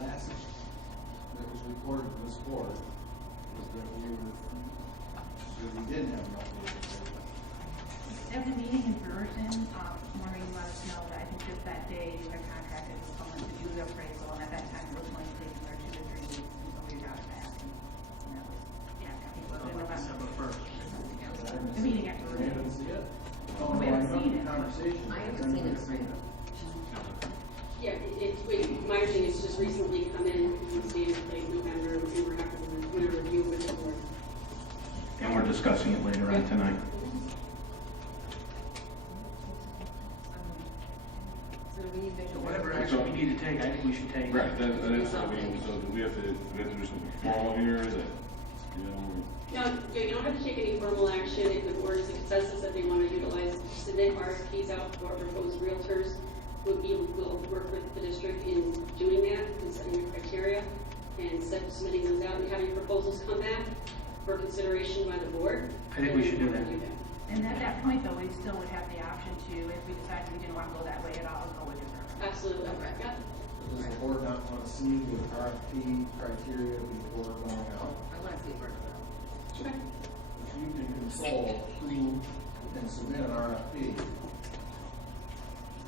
Last that was reported to this board was that we didn't have an updated appraisal. At the meeting in Brewerton, Maureen let us know that I think just that day you had contracted with someone to do the appraisal, and at that time it was going to take another 2 to 3 weeks until we got it back. And that was, yeah, I think it was in November. December 1st. The meeting at I Brewerton. didn't see it. We haven't seen it. Conversation. I haven't seen it. Yeah, my understanding is just recently come in and stated late November, and we're going to review with the board. And we're discussing it later on tonight. So do we need to make So whatever action we need to take, I think we should take. Right, that is, I mean, so do we have to do something formal here, that, you know? No, you don't have to take any formal action if the board is in consensus that they want to utilize, submit RFPs out for proposed realtors. We'll work with the district in doing that, and setting the criteria, and submitting those out, and having proposals come back for consideration by the board. I think we should do that. And at that point, though, we still would have the option to, if we decided we didn't want to go that way at all, go with it. Absolutely, yeah. Does the board not want to see the RFP criteria before going out? I want to see it work out. Okay. If you can control who can submit an RFP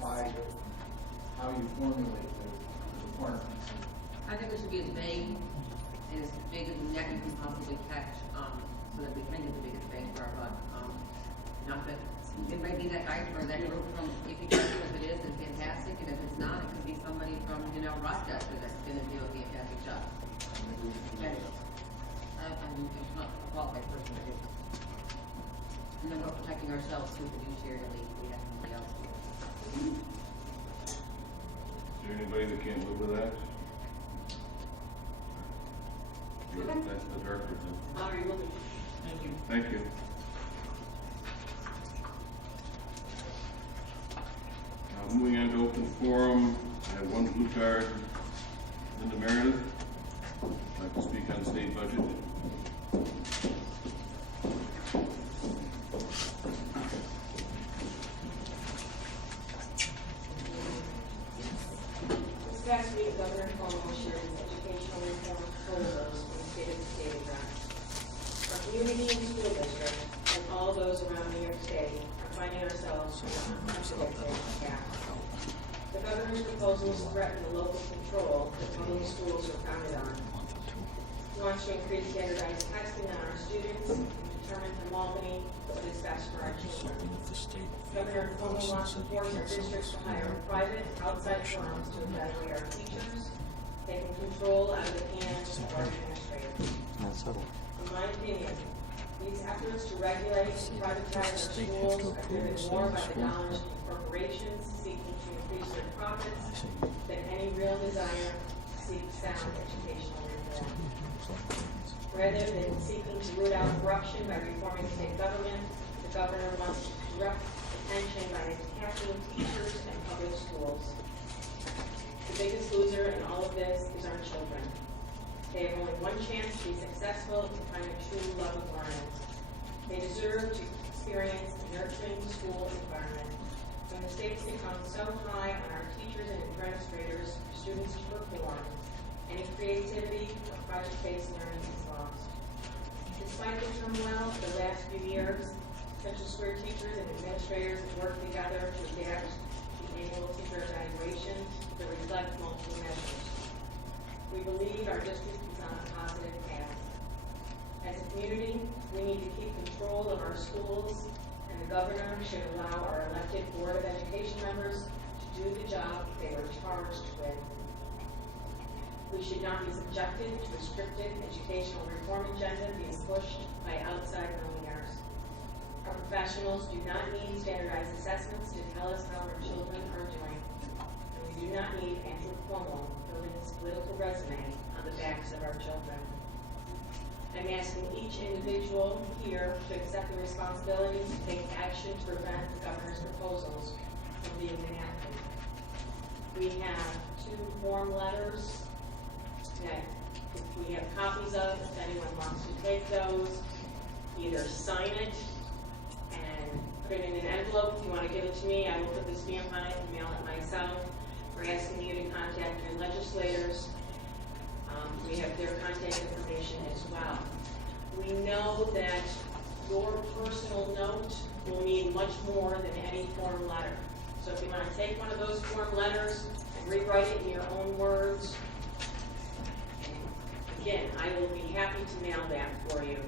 by how you formulate the requirements. I think it should be as vague and as big as the net you can possibly catch, so that we can get the biggest bang for our buck. Not that, it might be that guy or that group from APW, if it is, then fantastic, and if it's not, it could be somebody from, Rochester that's gonna do a fantastic job. Okay. I'm not a qualified person to do it. And then we're protecting ourselves through fiduciary leave, we have somebody else do it. Is there anybody that can't live with that? That's the director then. All right, well, Thank you. Thank you. Now, moving on to open forum, I have one blue card, Linda Meredith. I'd like to speak on the state budget. this past week, Governor Cuomo shared his educational reform proposals for the state of the state of Vermont. Our community and school district, and all those around New York State, are finding ourselves in an unprecedented gap. The governor's proposals threaten the local control that public schools are founded on. He wants to increase standardized testing on our students and determine from Albany what is best for our children. Governor Cuomo wants to force our districts to hire private, outside firms to evaluate our teachers, taking control out of the hands of our administrators. In my opinion, these efforts to regulate and privatize our schools are driven more by the dollars of corporations seeking to increase their profits than any real desire to seek sound educational reform. Rather than seeking to root out corruption by reforming state government, the governor wants to direct attention by attacking teachers and public schools. The biggest loser in all of this is our children. They have only one chance to be successful and find a true love of learning. They deserve to experience a nurturing school environment. When the stakes become so high on our teachers and administrators for students to perform, any creativity or project-based learning is lost. Despite the turmoil of the last few years, Central Square teachers and administrators have worked together to adapt the annual teacher evaluations that reflect multiple measures. We believe our district is on a positive path. As a community, we need to keep control of our schools, and the governor should allow our elected Board of Education members to do the job they were charged with. We should not be subjected to a restricted educational reform agenda being pushed by outside millionaires. Our professionals do not need standardized assessments to tell us how our children are doing. And we do not need Andrew Cuomo building his political resume on the backs of our children. I'm asking each individual here to accept the responsibility to take action to prevent the governor's proposals from being enacted. We have 2 form letters that we have copies of. If anyone wants to take those, either sign it and put it in an envelope. If you want to give it to me, I will put the stamp on it and mail it myself. We're asking you to contact your legislators. We have their contact information as well. We know that your personal note will mean much more than any form letter. So if you want to take one of those form letters and rewrite it in your own words, again, I will be happy to mail that for you,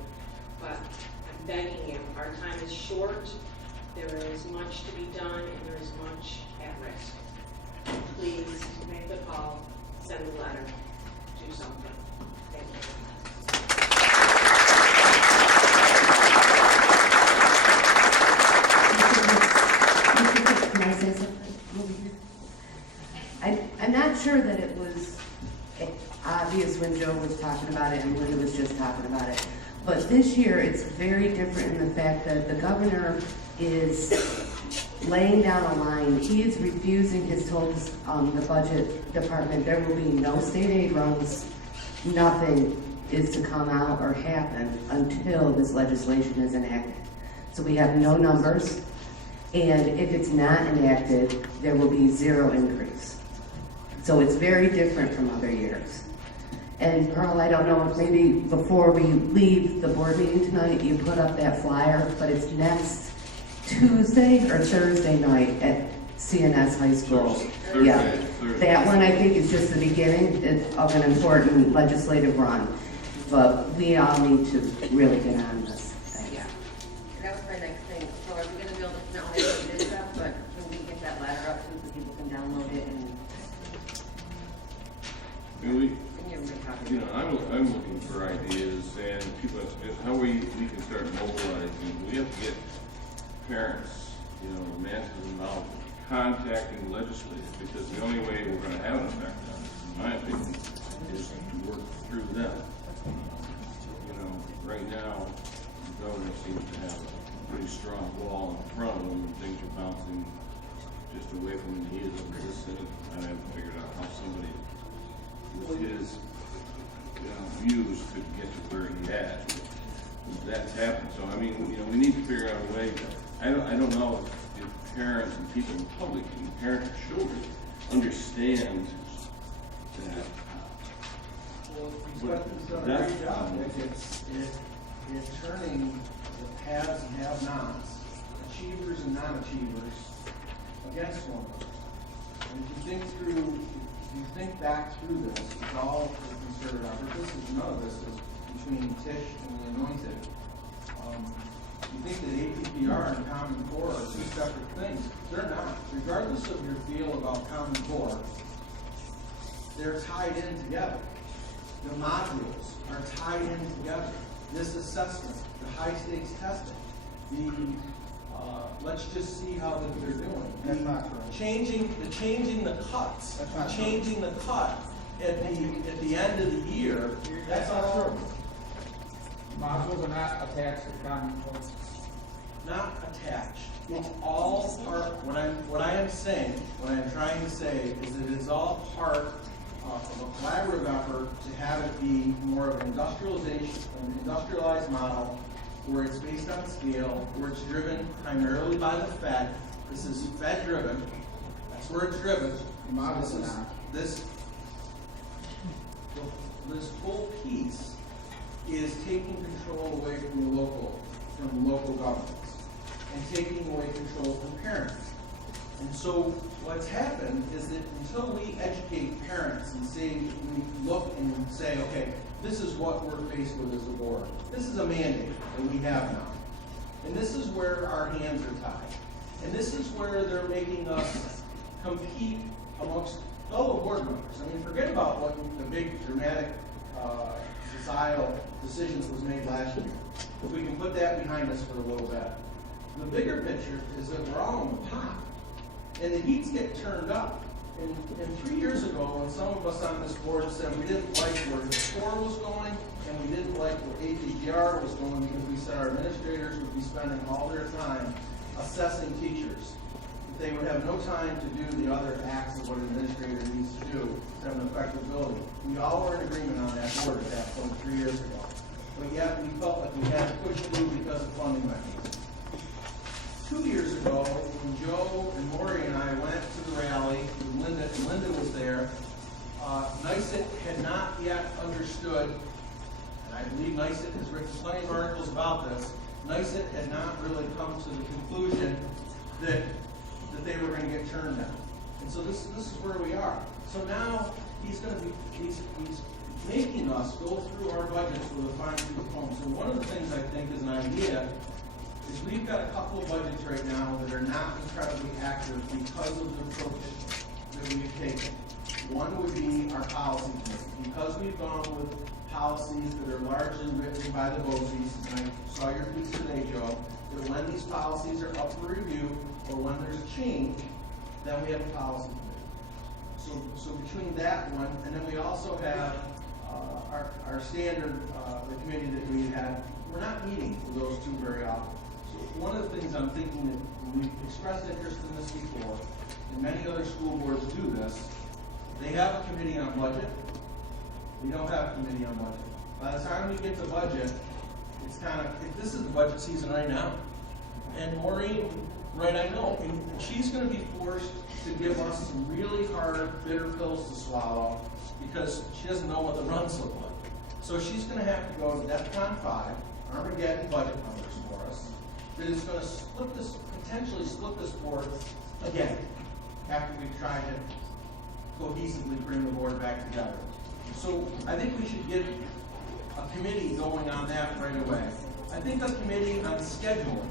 but I'm begging you, our time is short, there is much to be done, and there is much at risk. Please make the call, send the letter, do something. Thank you. Can I say something over here? I'm not sure that it was obvious when Joe was talking about it and Linda was just talking about it. But this year, it's very different in the fact that the governor is laying down a line. He is refusing, has told the budget department there will be no state aid runs, nothing is to come out or happen until this legislation is enacted. So we have no numbers, and if it's not enacted, there will be 0 increase. So it's very different from other years. And Pearl, I don't know if maybe before we leave the board meeting tonight, you put up that flyer, but it's next Tuesday or Thursday night at CNS High School. Thursday. That one I think is just the beginning of an important legislative run. But we all need to really get on this. Yeah, that was my next thing. So are we going to be able to not only do this stuff, but can we get that ladder up too so people can download it and You know, I'm looking for ideas, and people have suggested how we can start mobilizing. We have to get parents, you know, massive involved, contacting legislators, because the only way we're going to have an effect on this, in my opinion, is to work through them. You know, right now, the governor seems to have a pretty strong wall in front of them, and things are bouncing just away from him. He is over this Senate, and I haven't figured out how somebody with his views could get to where he has. That's happened. So I mean, you know, we need to figure out a way. I don't know if parents and people in public and parents and children understand that. Well, Respect's done a great job. It's turning the haves and have-nots, achievers and non-achievers, against one another. And if you think back through this, it's all considered effort. None of this is between Tisch and the Anointed. You think that APPR and Common Core are 2 separate things. They're not. Regardless of your feel about Common Core, they're tied in together. The modules are tied in together. This assessment, the high-stakes testing, let's just see how they're doing. That's not true. Changing the cuts, changing the cut at the end of the year. That's not true. Modules are not attached to Common Core. not attached. It's all part, what I am saying, what I am trying to say is that it's all part of a collaborative effort to have it be more of an industrialized model where it's based on scale, where it's driven primarily by the Fed. This is Fed driven. That's where it's driven. This whole piece is taking control away from local governments and taking away control from parents. And so what's happened is that until we educate parents and we look and say, okay, this is what we're faced with as a board. This is a mandate that we have now. And this is where our hands are tied. And this is where they're making us compete amongst fellow board members. I mean, forget about what the big dramatic societal decisions was made last year. If we can put that behind us for a little bit. The bigger picture is that we're all in the pot. And the heats get turned up. And 3 years ago, when some of us on this board said we didn't like where the score was going, and we didn't like where APGR was going because we said our administrators would be spending all their time assessing teachers. They would have no time to do the other acts of what an administrator needs to do to have an effective building. We all were in agreement on that board at that point 3 years ago. But yet we felt like we had to push through because of funding mechanisms. 2 years ago, when Joe and Lori and I went to the rally, and Linda was there, NYSET had not yet understood, and I believe NYSET has written plenty of articles about this, NYSET had not really come to the conclusion that they were going to get turned down. And so this is where we are. So now he's making us go through our budgets with a fine-tooth comb. So one of the things I think is an idea is we've got a couple of budgets right now that are not incredibly accurate because of the approach that we've taken. One would be our policy committee. Because we've gone with policies that are largely written by the BOCES, and I saw your piece today, Joe, that when these policies are up for review or when there's a change, then we have a policy committee. So between that one, and then we also have our standard, the committee that we had, we're not meeting with those two very often. So one of the things I'm thinking that we've expressed interest in this before, and many other school boards do this, they have a committee on budget. We don't have a committee on budget. By the time we get to budget, it's kind of, this is the budget season right now. And Maureen, right, I know, and she's going to be forced to give us some really hard, bitter pills to swallow because she doesn't know what the runs look like. So she's going to have to go to DEFCON 5, Armageddon budget numbers for us, that is going to potentially split this board again after we've tried to cohesively bring the board back together. So I think we should get a committee going on that right away. I think a committee on scheduling.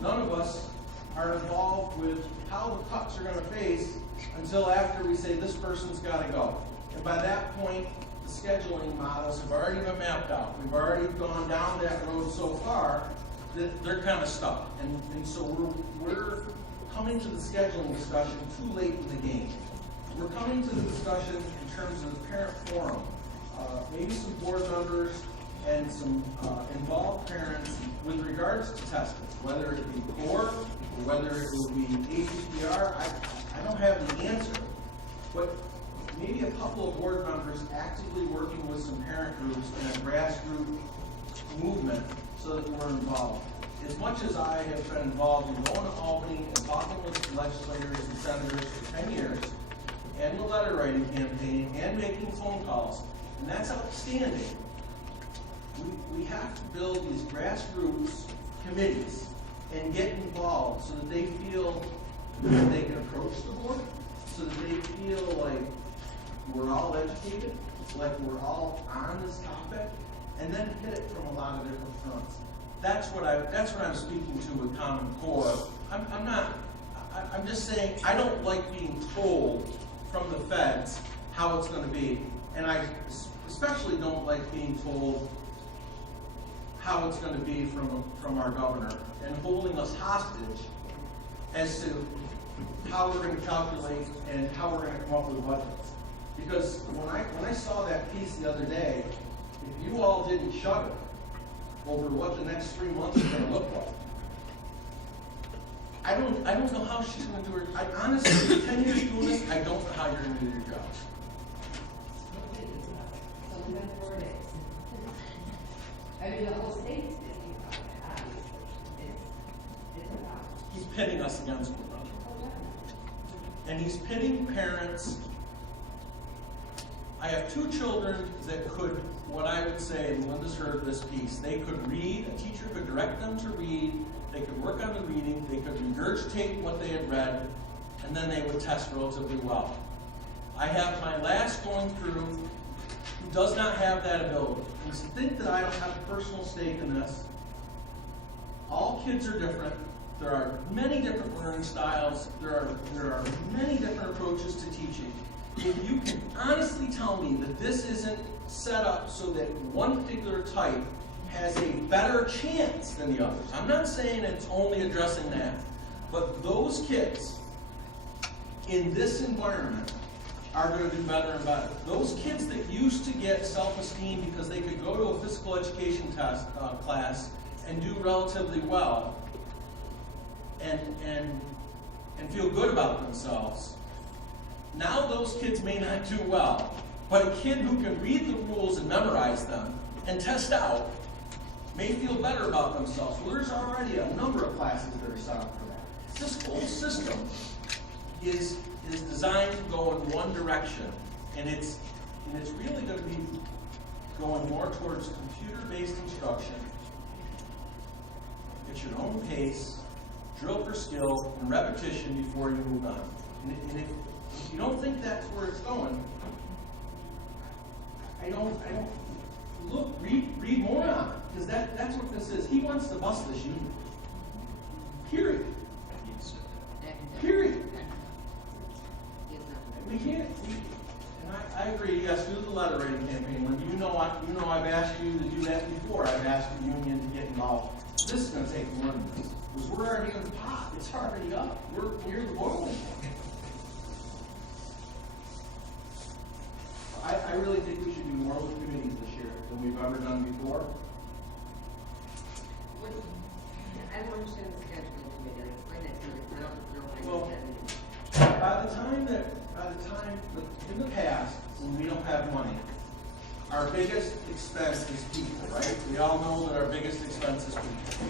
None of us are involved with how the cuts are going to face until after we say this person's got to go. And by that point, the scheduling models have already been mapped out. We've already gone down that road so far that they're kind of stuck. And so we're coming to the scheduling discussion too late in the game. We're coming to the discussion in terms of the parent forum. Maybe some board members and some involved parents with regards to testing, whether it be core or whether it will be APPR. I don't have the answer, but maybe a couple of board members actively working with some parent groups in a grassroots movement so that we're involved. As much as I have been involved in going to Albany and talking with legislators and senators for 10 years, and the letter writing campaign and making phone calls, and that's outstanding. We have to build these grassroots committees and get involved so that they feel that they can approach the board, so that they feel like we're all educated, like we're all on this topic, and then hit it from a lot of different fronts. That's what I'm speaking to with Common Core. I'm just saying I don't like being told from the feds how it's going to be, and I especially don't like being told how it's going to be from our governor and holding us hostage as to how we're going to calculate and how we're going to come up with budgets. Because when I saw that piece the other day, if you all didn't shut it over what the next 3 months are going to look like, I don't know how she's gonna do her, I honestly, 10 years doing this, I don't know how you're gonna do your job. I mean, the whole state's thinking about it. It's about. He's pitting us against one another. And he's pitting parents. I have 2 children that could, what I would say, and Linda's heard this piece, they could read, a teacher could direct them to read, they could work on the reading, they could regurgitate what they had read, and then they would test relatively well. I have my last going through who does not have that ability. And to think that I don't have a personal stake in this, all kids are different. There are many different learning styles. There are many different approaches to teaching. If you can honestly tell me that this isn't set up so that one particular type has a better chance than the others, I'm not saying it's only addressing that, but those kids in this environment are going to do better and better. Those kids that used to get self-esteem because they could go to a physical education class and do relatively well and feel good about themselves, now those kids may not do well, but a kid who can read the rules and memorize them and test out may feel better about themselves. Well, there's already a number of classes that are set up for that. This whole system is designed to go in one direction, and it's really going to be going more towards computer-based instruction at your own pace, drill for skill, and repetition before you move on. And if you don't think that's where it's going, I don't look, read more on it, because that's what this is. He wants to bust this union. Period. Period. We can't. And I agree. Yes, do the letter writing campaign. When you know I've asked you to do that before. I've asked the union to get involved. This is going to take more than this, because we're already in the pot. It's already up. We're near the boiling point. I really think we should do more with committees this year than we've ever done before. I don't understand the scheduling committee. Explain that to me. I don't know. Well, by the time, in the past, when we don't have money, our biggest expense is people, right? We all know that our biggest expense is people.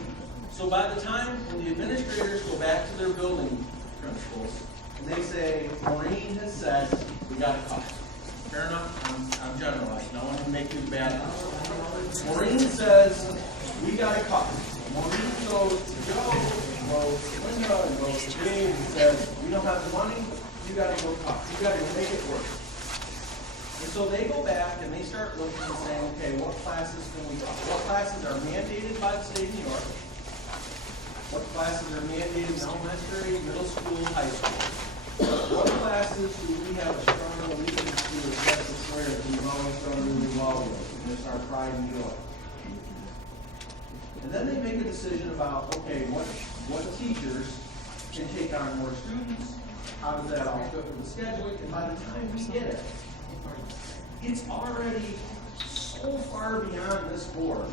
So by the time when the administrators go back to their building principals and they say, Maureen has said we got to cut. Fair enough, I'm generalizing. I want to make you bad. Maureen says we got to cut. Maureen goes to Joe, goes to Linda, and goes to Dave and says, we don't have the money, you got to go cut. You got to make it work. And so they go back and they start looking and saying, okay, what classes can we cut? What classes are mandated by the state of New York? What classes are mandated in elementary, middle school, high school? What classes do we have a strong allegiance to as Justice Sawyer that we've always done really well with? And it's our pride and joy. And then they make a decision about, okay, what teachers can take on more students? How does that all fit with the scheduling? And by the time we get it, it's already so far beyond this board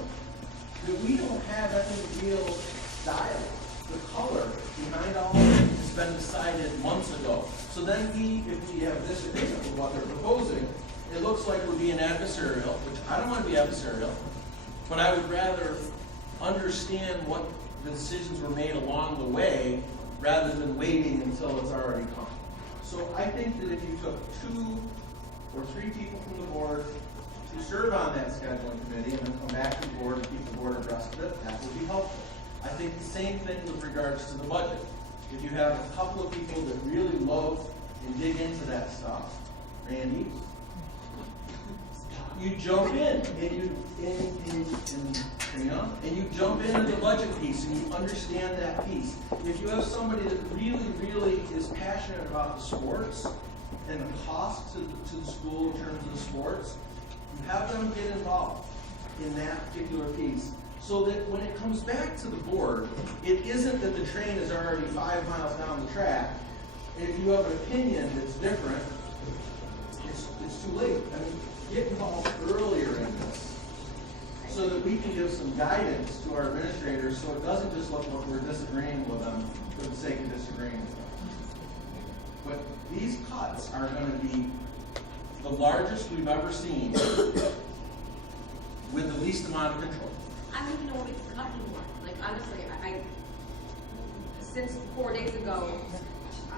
that we don't have any real dialogue. The color behind all of it has been decided months ago. So then if we have disagreement with what they're proposing, it looks like we're being adversarial, which I don't want to be adversarial, but I would rather understand what the decisions were made along the way rather than waiting until it's already come. So I think that if you took 2 or 3 people from the board to serve on that scheduling committee and then come back to the board and keep the board abreast of it, that would be helpful. I think the same thing with regards to the budget. If you have a couple of people that really love and dig into that stuff, Randy, you jump in and you jump into the budget piece and you understand that piece. If you have somebody that really, really is passionate about the sports and the cost to the school in terms of the sports, you have them get involved in that particular piece. So that when it comes back to the board, it isn't that the train is already 5 miles down the track. If you have an opinion that's different, it's too late. I mean, get involved earlier in this so that we can give some guidance to our administrators, so it doesn't just look like we're disagreeing with them for the sake of disagreeing with them. But these cuts are going to be the largest we've ever seen with the least amount of control. I don't even know what it's cut anymore. Like, honestly, I since 4 days ago,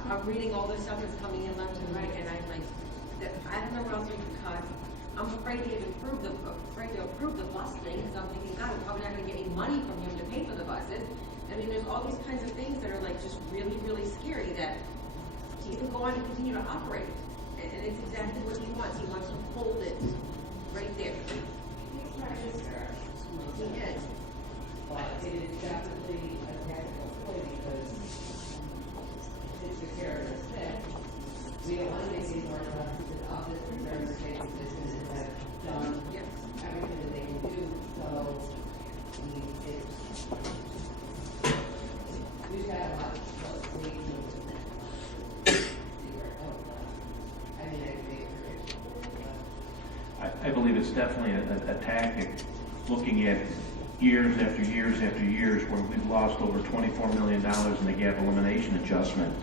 I'm reading all this stuff that's coming in left and right, and I'm like, I don't know what else we can cut. I'm afraid to even approve the bus thing, because I'm thinking, God, we're probably not gonna get any money from him to pay for the buses. I mean, there's all these kinds of things that are like just really, really scary that to even go on and continue to operate. And it's exactly what he wants. He wants to hold it right there. He's trying to scare us. He is. But it is definitely a tactical play because it's the carrot stick. We don't want to make these more lessons of this preserve state positions that have done everything that they can do. So we've got a lot of close we can do. I mean, I believe it's definitely a tactic, looking at years after years after years where we've lost over $24 million in the gap elimination adjustment.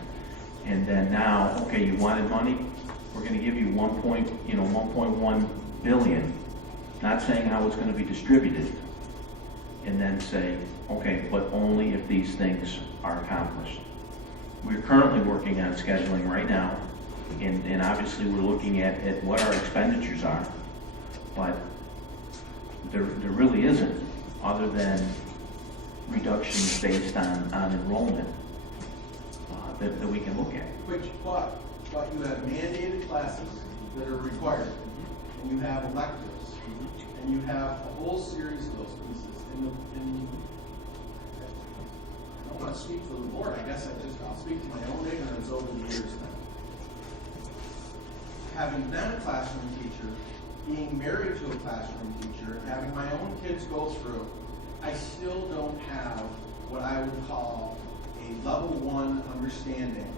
And then now, okay, you wanted money, we're going to give you 1.1 billion, not saying how it's going to be distributed, and then say, okay, but only if these things are accomplished. We're currently working on scheduling right now, and obviously we're looking at what our expenditures are, but there really isn't, other than reductions based on enrollment that we can look at. But you have mandated classes that are required, and you have electives, and you have a whole series of those pieces. I don't want to speak for the board. I guess I'll speak to my own ignorance over the years now. Having been a classroom teacher, being married to a classroom teacher, having my own kids go through, I still don't have what I would call a level 1 understanding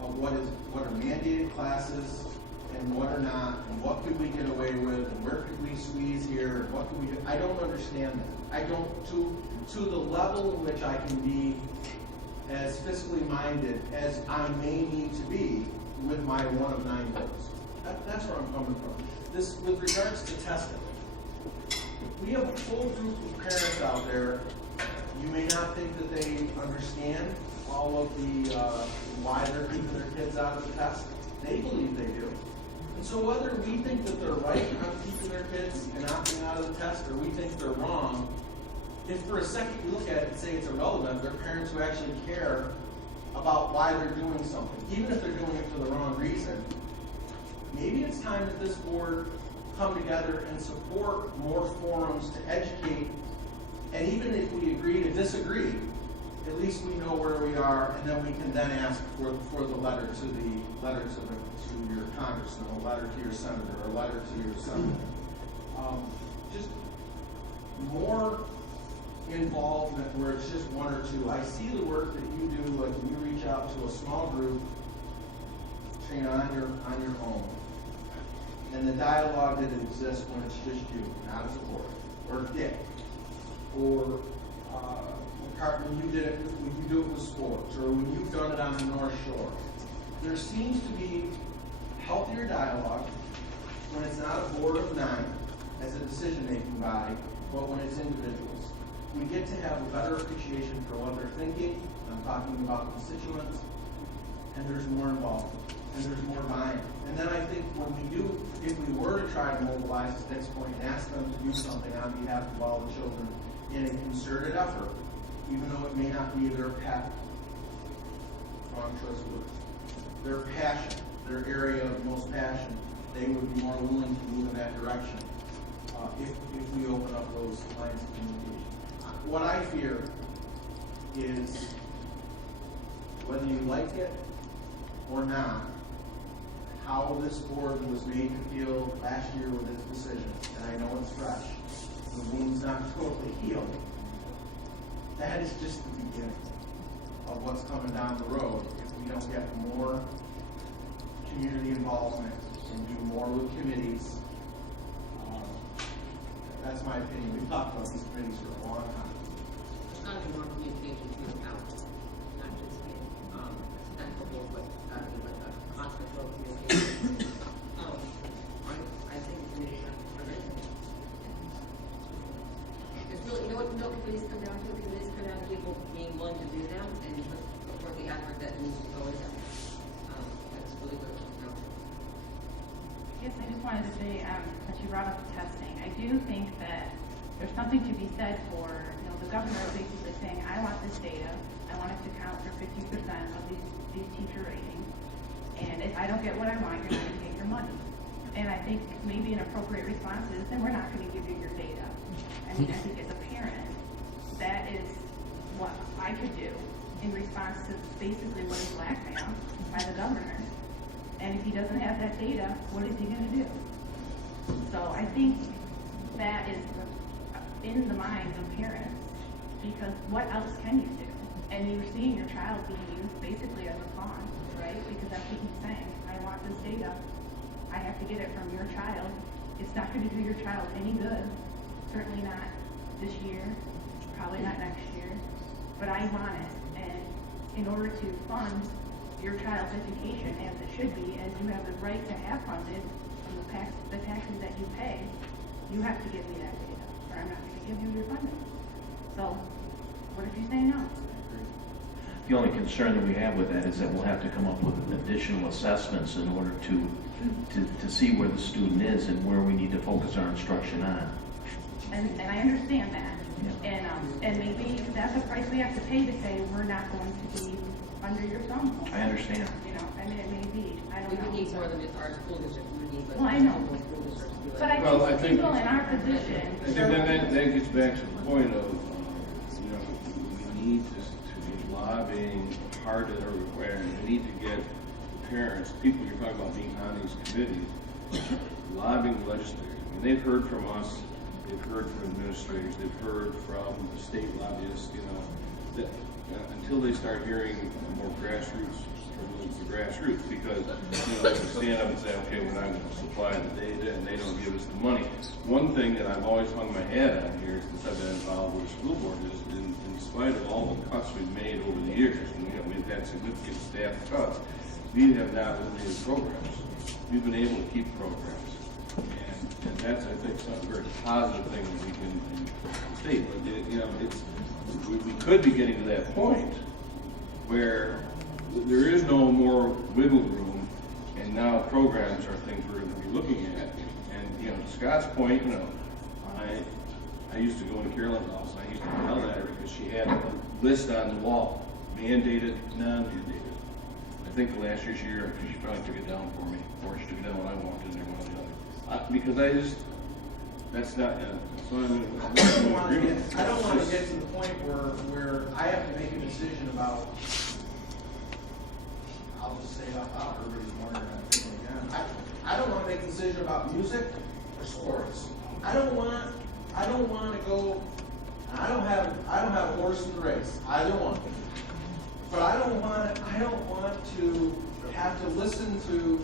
of what are mandated classes and what are not, and what could we get away with, and where could we squeeze here, and what could we do. I don't understand that. I don't, to the level in which I can be as fiscally minded as I may need to be with my 1 of 9 goals. That's where I'm coming from. This, with regards to testing, we have a full group of parents out there. You may not think that they understand all of the why they're keeping their kids out of the test. They believe they do. And so whether we think that they're right on keeping their kids and opting out of the test, or we think they're wrong, if for a second you look at it and say it's irrelevant, they're parents who actually care about why they're doing something, even if they're doing it for the wrong reason. Maybe it's time that this board come together and support more forums to educate. And even if we agree to disagree, at least we know where we are, and then we can then ask for the letter to your congressman, a letter to your senator, a letter to your senator. Just more involvement where it's just 1 or 2. I see the work that you do, like when you reach out to a small group, Trina, on your own, and the dialogue that exists when it's just you, not as a board, or Dick, or when you do it with sports, or when you've done it on the North Shore. There seems to be healthier dialogue when it's not a board of 9 as a decision-making body, but when it's individuals. We get to have a better appreciation for what they're thinking. I'm talking about constituents, and there's more involvement, and there's more buy-in. And then I think when we do, if we were to try to mobilize this next point and ask them to do something on behalf of all the children in a concerted effort, even though it may not be their path, wrong choice of words, their passion, their area of most passion, they would be more willing to move in that direction if we open up those lines of communication. What I fear is whether you like it or not, how this board was made to feel last year with its decision, and I know it's fresh, the wound's not totally healed. That is just the beginning of what's coming down the road if we don't get more community involvement and do more with committees. That's my opinion. We've talked about these committees for a long time. There's gotta be more communication between the council, not just me. Not the board, but gotta be like a constant flow of communication. I think the committees are great. It's really, you know what committees come down to? Committees come down to people being willing to do them and put forth the effort that needs to go into them. That's really good. Yes, I just wanted to say, since you brought up the testing, I do think that there's something to be said for, the governor basically saying, I want this data, I want it to count for 50% of these teacher ratings, and if I don't get what I want, you're not going to get your money. And I think maybe an appropriate response is, then we're not going to give you your data. I mean, I think as a parent, that is what I could do in response to basically what is blackmailed by the governor. And if he doesn't have that data, what is he going to do? So I think that is in the minds of parents, because what else can you do? And you're seeing your child being used basically as a pawn, right? Because that's what he's saying. I want this data. I have to get it from your child. It's not going to do your child any good. Certainly not this year, probably not next year. But I want it. And in order to fund your child's education as it should be, as you have the right to have funded from the taxes that you pay, you have to give me that data, or I'm not going to give you your funding. So, what if you say no? The only concern that we have with that is that we'll have to come up with additional assessments in order to see where the student is and where we need to focus our instruction on. And I understand that. And maybe that's a price we have to pay to say we're not going to be under your thumb. I understand. I mean, it may be. I don't know. We need more than just our school district. We need like Well, I know. multiple school districts to do it. But I think people in our position. And then that gets back to the point of, we need to be lobbying hard and everywhere, and we need to get the parents, people you're talking about being on these committees, lobbying the legislators. I mean, they've heard from us, they've heard from administrators, they've heard from the state lobbyists, that until they start hearing more grassroots, because, they stand up and say, okay, we're not going to supply the data, and they don't give us the money. One thing that I've always hung my hat on here since I've been involved with the school board is, in spite of all the cuts we've made over the years, and we've had significant staff cuts, we have not eliminated programs. We've been able to keep programs. And that's, I think, some very positive thing that we can state. But, we could be getting to that point where there is no more wiggle room, and now programs are things we're going to be looking at. And, to Scott's point, I used to go into Carolyn's office, and I used to yell at her because she had a list on the wall, mandated, non-mandated. I think the last year's year, she probably took it down for me, or she took it down when I walked in there, one or the other. Because that's not, I don't want to get to the point where I have to make a decision about, I'll just say it out loud, everybody's wondering, I'm thinking again. I don't want to make a decision about music or sports. I don't want to go, I don't have a horse in the race, either one. But I don't want to have to listen to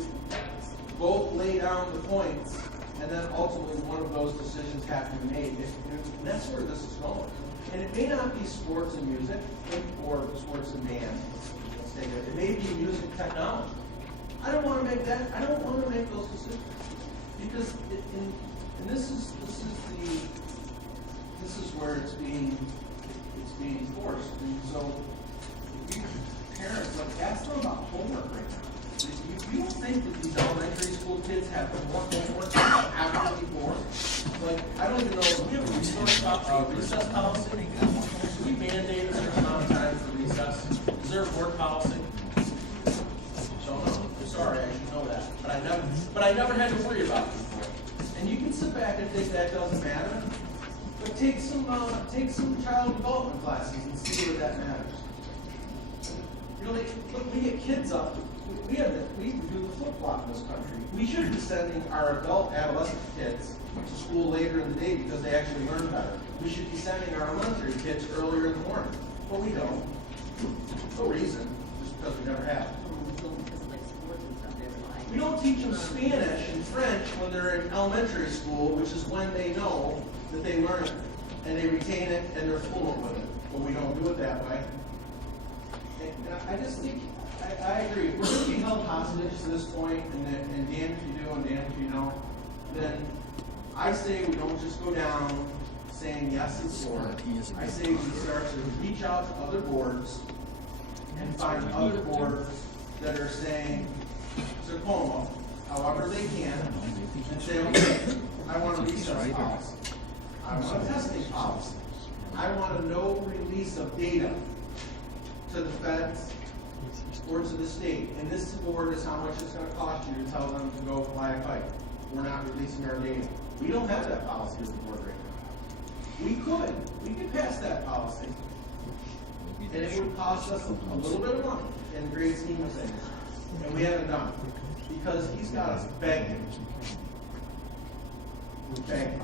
both lay down the points, and then ultimately one of those decisions have to be made. And that's where this is going. And it may not be sports and music, or sports and dance. Let's take it. It may be music technology. I don't want to make that. I don't want to make those decisions because this is where it's being forced. And so, parents, ask them about homework right now. You don't think that these elementary school kids have more homework after before? I don't even know if we have a recess policy. Do we mandate a certain amount of time for recess? Is there a board policy? Don't know. I'm sorry, I should know that. But I never had to worry about it before. And you can sit back and think that doesn't matter, but take some child development classes and see where that matters. Look, we get kids up. We do the flip-flop in this country. We should be sending our adolescent kids to school later in the day because they actually learn better. We should be sending our elementary kids earlier in the morning. But we don't. No reason, just because we never have. We don't teach them Spanish and French when they're in elementary school, which is when they know that they learn it, and they retain it, and they're fluent with it, but we don't do it that way. And I just think, I agree, if we're gonna be held hostage to this point, and damn if you do, and damn if you don't, then I say we don't just go down saying yes and for it. I say we start to reach out to other boards and find other boards that are saying to Como, however they can, and say, okay, I want a recess policy. I want a testing policy. I want a no release of data to the feds or to the state. And this board is how much it's going to cost you to tell them to go fly a kite. We're not releasing our data. We don't have that policy as a board right now. We could pass that policy. And it would cost us a little bit of money in the great scheme of things. And we haven't done it. Because he's got us begging. We're begging.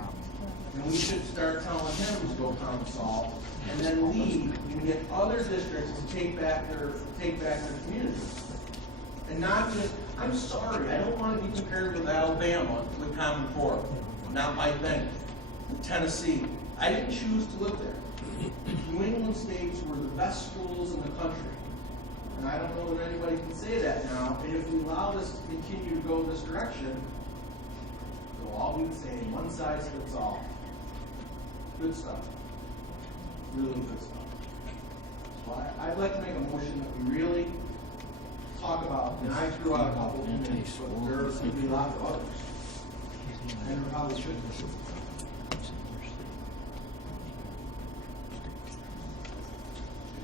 And we should start telling him to go pound salt, and then lead and get other districts to take back their communities. And not just, I'm sorry, I don't want to be compared with Alabama with Common Core. Not my thing. Tennessee. I didn't choose to live there. New England states were the best schools in the country. And I don't know that anybody can say that now. And if we allow this to continue to go this direction, it'll all be the same. One size fits all. Good stuff. Really good stuff. So I'd like to make a motion that we really talk about, and I threw out a couple of things, but there's going to be lots of others. And there probably should be.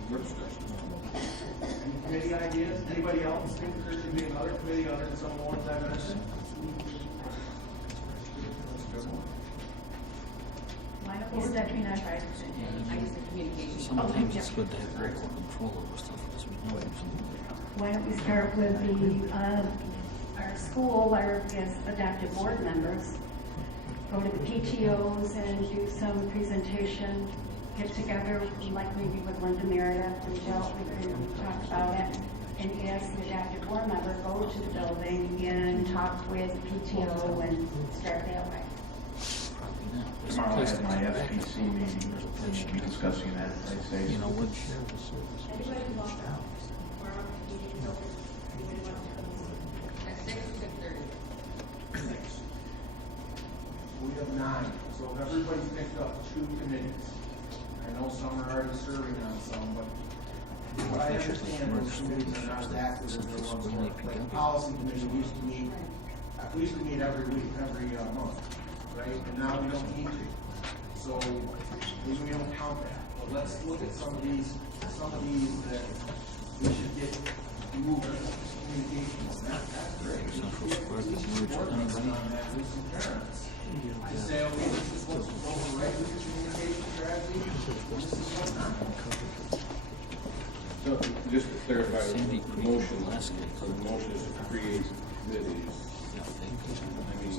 Any committee ideas? Anybody else think there should be another committee other than some of the ones I mentioned? Why don't we start between our tribes? I guess the communication. Sometimes it's good to have great control over stuff because we know something. Why don't we start with our school, our as adopted board members, go to the PTOs and do some presentation, get together, like maybe with Linda Meredith and Jill, we can talk about it, and ask the adopted board member, go to the building and talk with the PTO and start that way. Tomorrow I have my FPC meeting, and we'll be discussing that, I say. You know what? At 6:30. We have 9, so if everybody's picked up 2 committees. I know some are already serving on some, but what I understand, those committees are not as active as they once were. Like the policy committee, we used to meet every week, every month, right? And now we don't need to. So maybe we don't count that. But let's look at some of these that we should get moving. Communications, that's great. Board members on that, with some parents. I say, okay, this is what's right with the communication strategy. This is what's not. So, just to clarify, the motion is to create committees. I mean,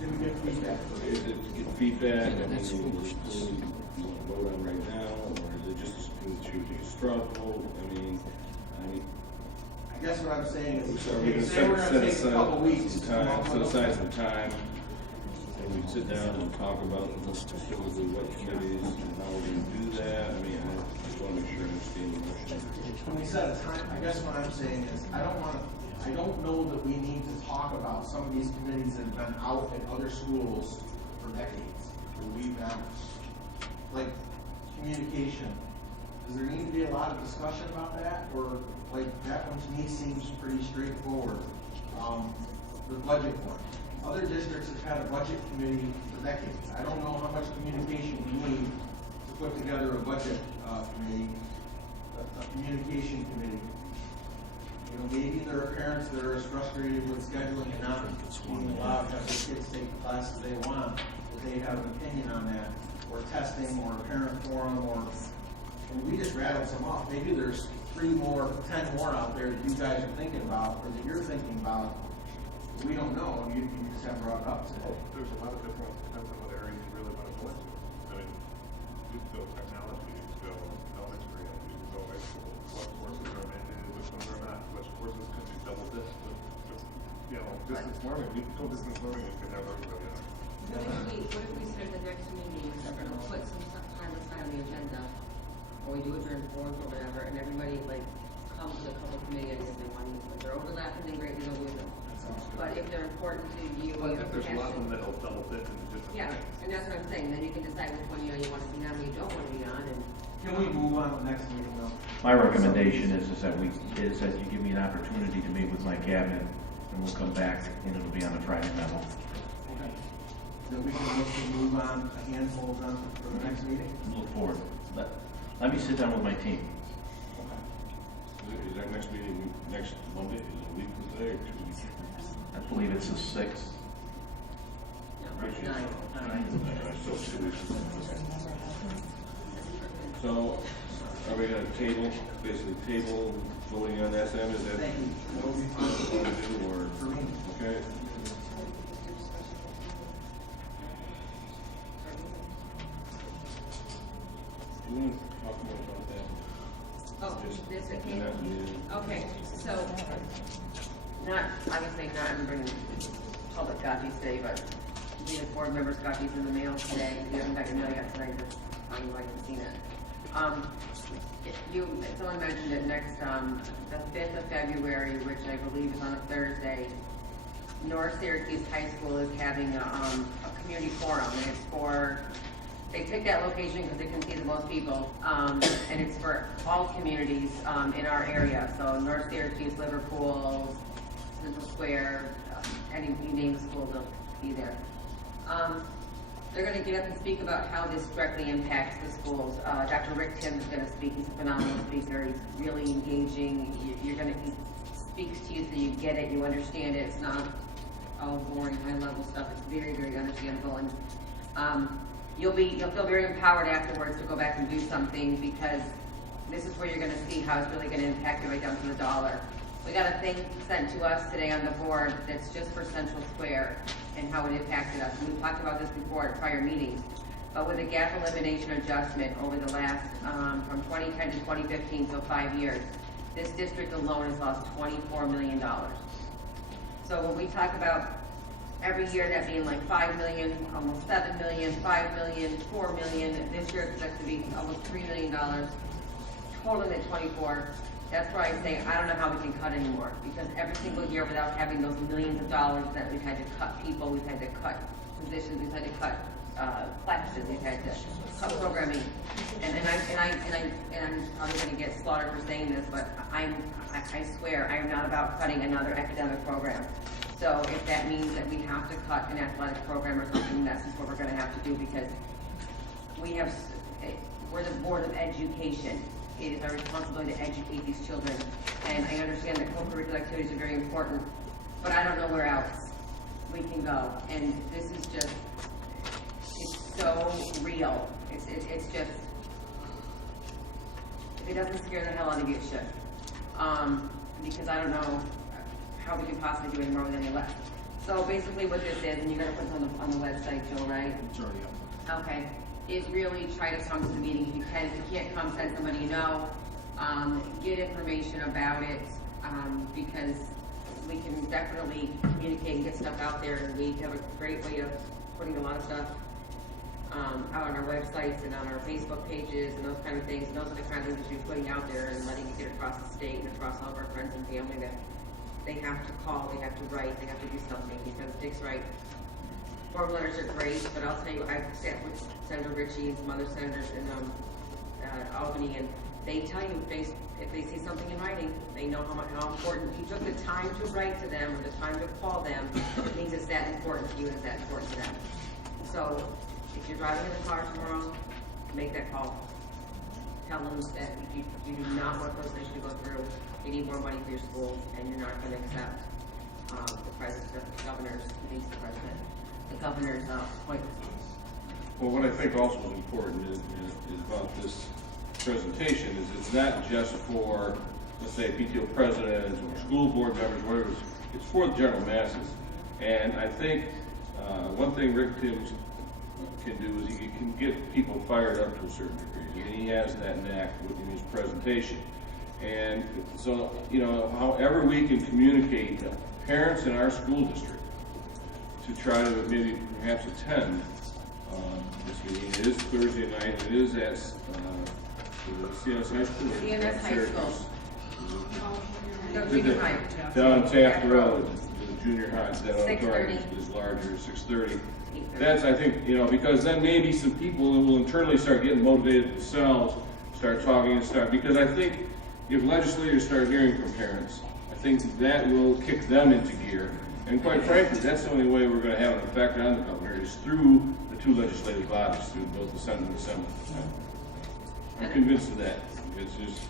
Did we get feedback? is it to get feedback? I mean, do we vote on right now, or is it just choosing a straw vote? I mean, I guess what I'm saying is, so we can say we're gonna take a couple weeks. some time, set aside some time, and we sit down and talk about specifically what committees and how we're gonna do that. I mean, I just wanna make sure I understand the motion. When we set a time, I guess what I'm saying is, I don't know that we need to talk about some of these committees that have been out at other schools for decades, or we've been, like, communication. Does there need to be a lot of discussion about that, or, like, that one to me seems pretty straightforward. The budget one. Other districts have had a budget committee for decades. I don't know how much communication we need to put together a budget committee, a communication committee. You know, maybe there are parents that are as frustrated with scheduling and not being allowed to have their kids take the classes they want, that they have an opinion on that, or testing, or a parent forum, or, and we just rattled some off. Maybe there's 10 more out there that you guys are thinking about, or that you're thinking about. We don't know, and you just haven't brought it up today. There's a lot of different, depends on what areas you really want to go into. I mean, you can go technology, you can go elementary, you can go high school. What courses are mandated, which ones are not, which courses can be double this, you know, distance learning, you can go distance learning, you can have everybody on. What if we said the next meeting, we're gonna put some time aside on the agenda, or we do it during fourth or whatever, and everybody like comes to a couple committees if they want to use them. If they're overlapping, then great, we don't use them. But if they're important to you. But if there's a lot of them that. that'll double fit into different Yeah, things. and that's what I'm saying, then you can decide which one, you want to be on, and you don't want to be on, and. Can we move on to the next meeting now? My recommendation is that you give me an opportunity to meet with my cabinet, and we'll come back, and it'll be on a Friday memo. Okay. Then we can look to move on a handful of them for the next meeting? Look forward. Let me sit down with my team. Is our next meeting next Monday, is it a week from today or 2 weeks? I believe it's the 6th. So 2 weeks. So, are we gonna table, basically table voting on SM, is that what we want to do, or? For me. Okay. You want to talk more about that? Oh, Just this in became, that meeting. okay, so, not, obviously not, I'm bringing public copies today, but we have board members' copies in the mail today. If you haven't got your mail yet tonight, just, you haven't seen it. Someone mentioned it next, the 5th of February, which I believe is on a Thursday, North Syracuse High School is having a community forum, and it's for, they picked that location because they can see the most people, and it's for all communities in our area. So North Syracuse, Liverpool, Central Square, any, you name the school, they'll be there. They're going to get up and speak about how this directly impacts the schools. Dr. Rick Tim is going to speak. He's a phenomenal speaker. He's really engaging. He speaks to you so you get it, you understand it. It's not all boring, high-level stuff. It's very, very understandable. And you'll feel very empowered afterwards to go back and do something, because this is where you're going to see how it's really going to impact you right down to the dollar. We got a thing sent to us today on the board that's just for Central Square and how it impacted us. We've talked about this before at prior meetings, but with a gap elimination adjustment over the last, from 2010 to 2015, so 5 years, this district alone has lost $24 million. So when we talk about every year that being like 5 million, almost 7 million, 5 million, 4 million, this year it's expected to be almost $3 million, totaling at 24. That's where I say I don't know how we can cut anymore, because every single year without having those millions of dollars that we've had to cut people, we've had to cut positions, we've had to cut classes, we've had to cut programming, and I'm probably going to get slaughtered for saying this, but I swear I am not about cutting another academic program. So if that means that we have to cut an athletic program or something, that's what we're going to have to do, because we're the Board of Education. It is our responsibility to educate these children. And I understand that co-curricular activities are very important, but I don't know where else we can go. And this is just, it's so real. It's just, if it doesn't scare the hell out of you, it should. Because I don't know how we can possibly do any more with any less. So basically what this is, and you're gonna put it on the website, Joe, right? It's already up. Okay, is really try to come to the meeting if you can. If you can't come, send somebody you know. Get information about it, because we can definitely communicate and get stuff out there, and we have a great way of putting a lot of stuff out on our websites and on our Facebook pages and those kind of things. And those are the kind of things we're putting out there and letting it get across the state and across all of our friends and family that they have to call, they have to write, they have to do something, because Dick's right. Form letters are great, but I'll tell you, I've sat with Senator Ritchie and some other senators in Albany, and they tell you if they see something in writing, they know how important. If you took the time to write to them or the time to call them, it means it's that important to you and it's that important to them. So if you're driving in the car tomorrow, make that call. Tell them that you do not want those things to go through. You need more money for your schools, and you're not going to accept the governor's appointment. Well, what I think also is important is about this presentation is it's not just for, let's say, PTO presidents or school board members, whatever. It's for the general masses. And I think one thing Rick Timms can do is he can get people fired up to a certain degree, and he has that knack in his presentation. And so, you know, however we can communicate to parents in our school district to try to maybe perhaps attend this meeting. It is Thursday night, it is at the CNS High School. CNS High School. No, junior high. Down on Taft Road, the junior high, that 6:30. auditorium is larger, 6:30. That's, I think, because then maybe some people will internally start getting motivated themselves, start talking and start, because I think if legislators start hearing from parents, I think that will kick them into gear. And quite frankly, that's the only way we're going to have an effect on the governor is through the two legislative bodies, through both the Senate and the Assembly. I'm convinced of that. It's just,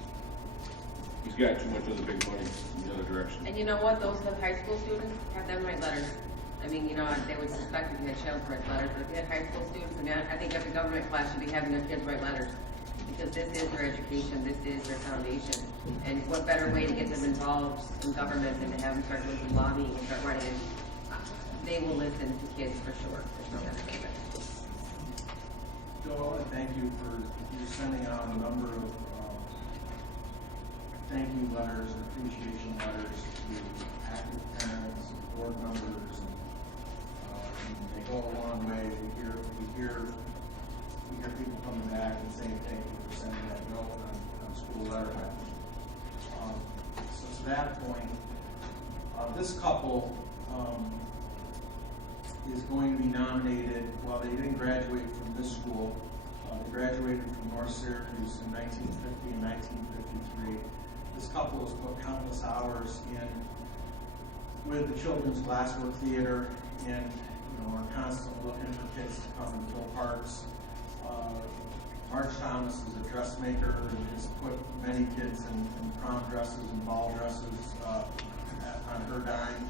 he's got too much of the big money in the other direction. And you know what, those high school students, have them write letters. I mean, they would suspect if you had children write letters, but if you had high school students, I mean, I think every government class should be having their kids write letters. Because this is their education, this is their foundation. And what better way to get them involved in government than to have them start doing some lobbying and start writing in. They will listen to kids for sure, there's no doubt about it. Joe, I want to thank you for sending out a number of thank you letters and appreciation letters to active parents, board members, and they go a long way. We hear people coming back and saying thank you for sending that note on school letterhead. So to that point, this couple is going to be nominated. Well, they didn't graduate from this school. They graduated from North Syracuse in 1950 and 1953. This couple has put countless hours in with the Children's Glasswork Theater, and are constantly looking for kids to come and fill parts. Marge Thomas is a dressmaker and has put many kids in prom dresses and ball dresses on her dime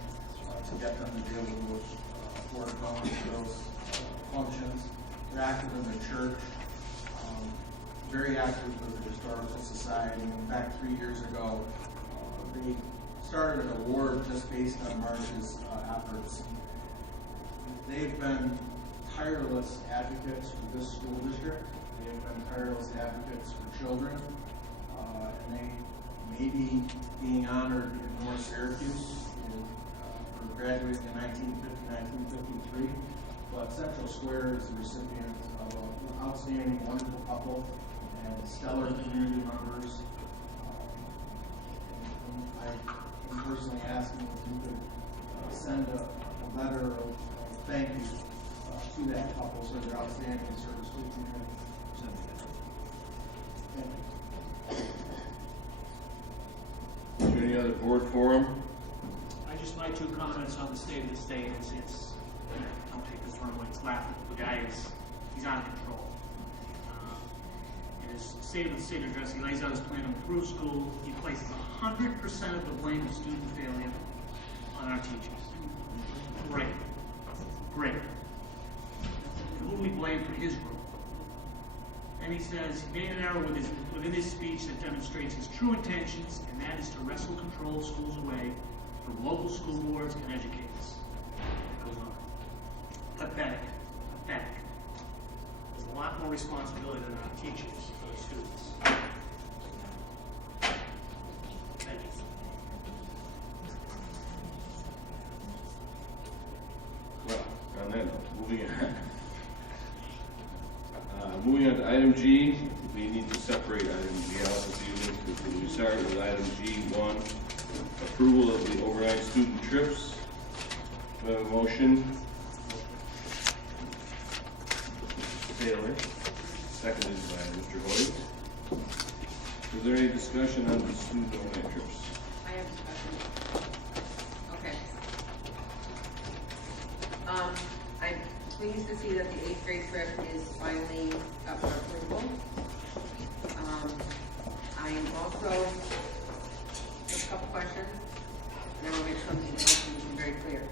to get them to be able to afford going to those functions. They're active in the church, very active with the Historical Society. In fact, 3 years ago, they started an award just based on Marge's efforts. They've been tireless advocates for this school district. They've been tireless advocates for children, and they may be being honored in North Syracuse for graduating in 1950, 1953. But Central Square is the recipient of an outstanding, wonderful couple and stellar community members. I'm personally asking if you could send a letter of thank you to that couple for their outstanding service to the community. Is there any other board forum? My two comments on the state of the state is don't take this wrong way, it's laughable. The guy he's out of control. In his state of the state address, he lays out his plan to improve schools. He places 100% of the blame of student failure on our teachers. Great. Who do we blame for his role? And he says he made an error within his speech that demonstrates his true intentions, and that is to wrestle control of schools away from local school boards and educators. It goes on. Pathetic. There's a lot more responsibility than our teachers for the students. Thank you. Well, on that note, moving on to item G, we need to separate item G out this evening. We start with item G1, approval of the overnight student trips. We have a motion. Mr. Taylor, seconded by Mr. Hoyt. Is there any discussion on the student overnight trips? I have a question. Okay. I'm pleased to see that the 8th grade trip is finally up for approval. I am also, a couple questions, and I will make something else very clear.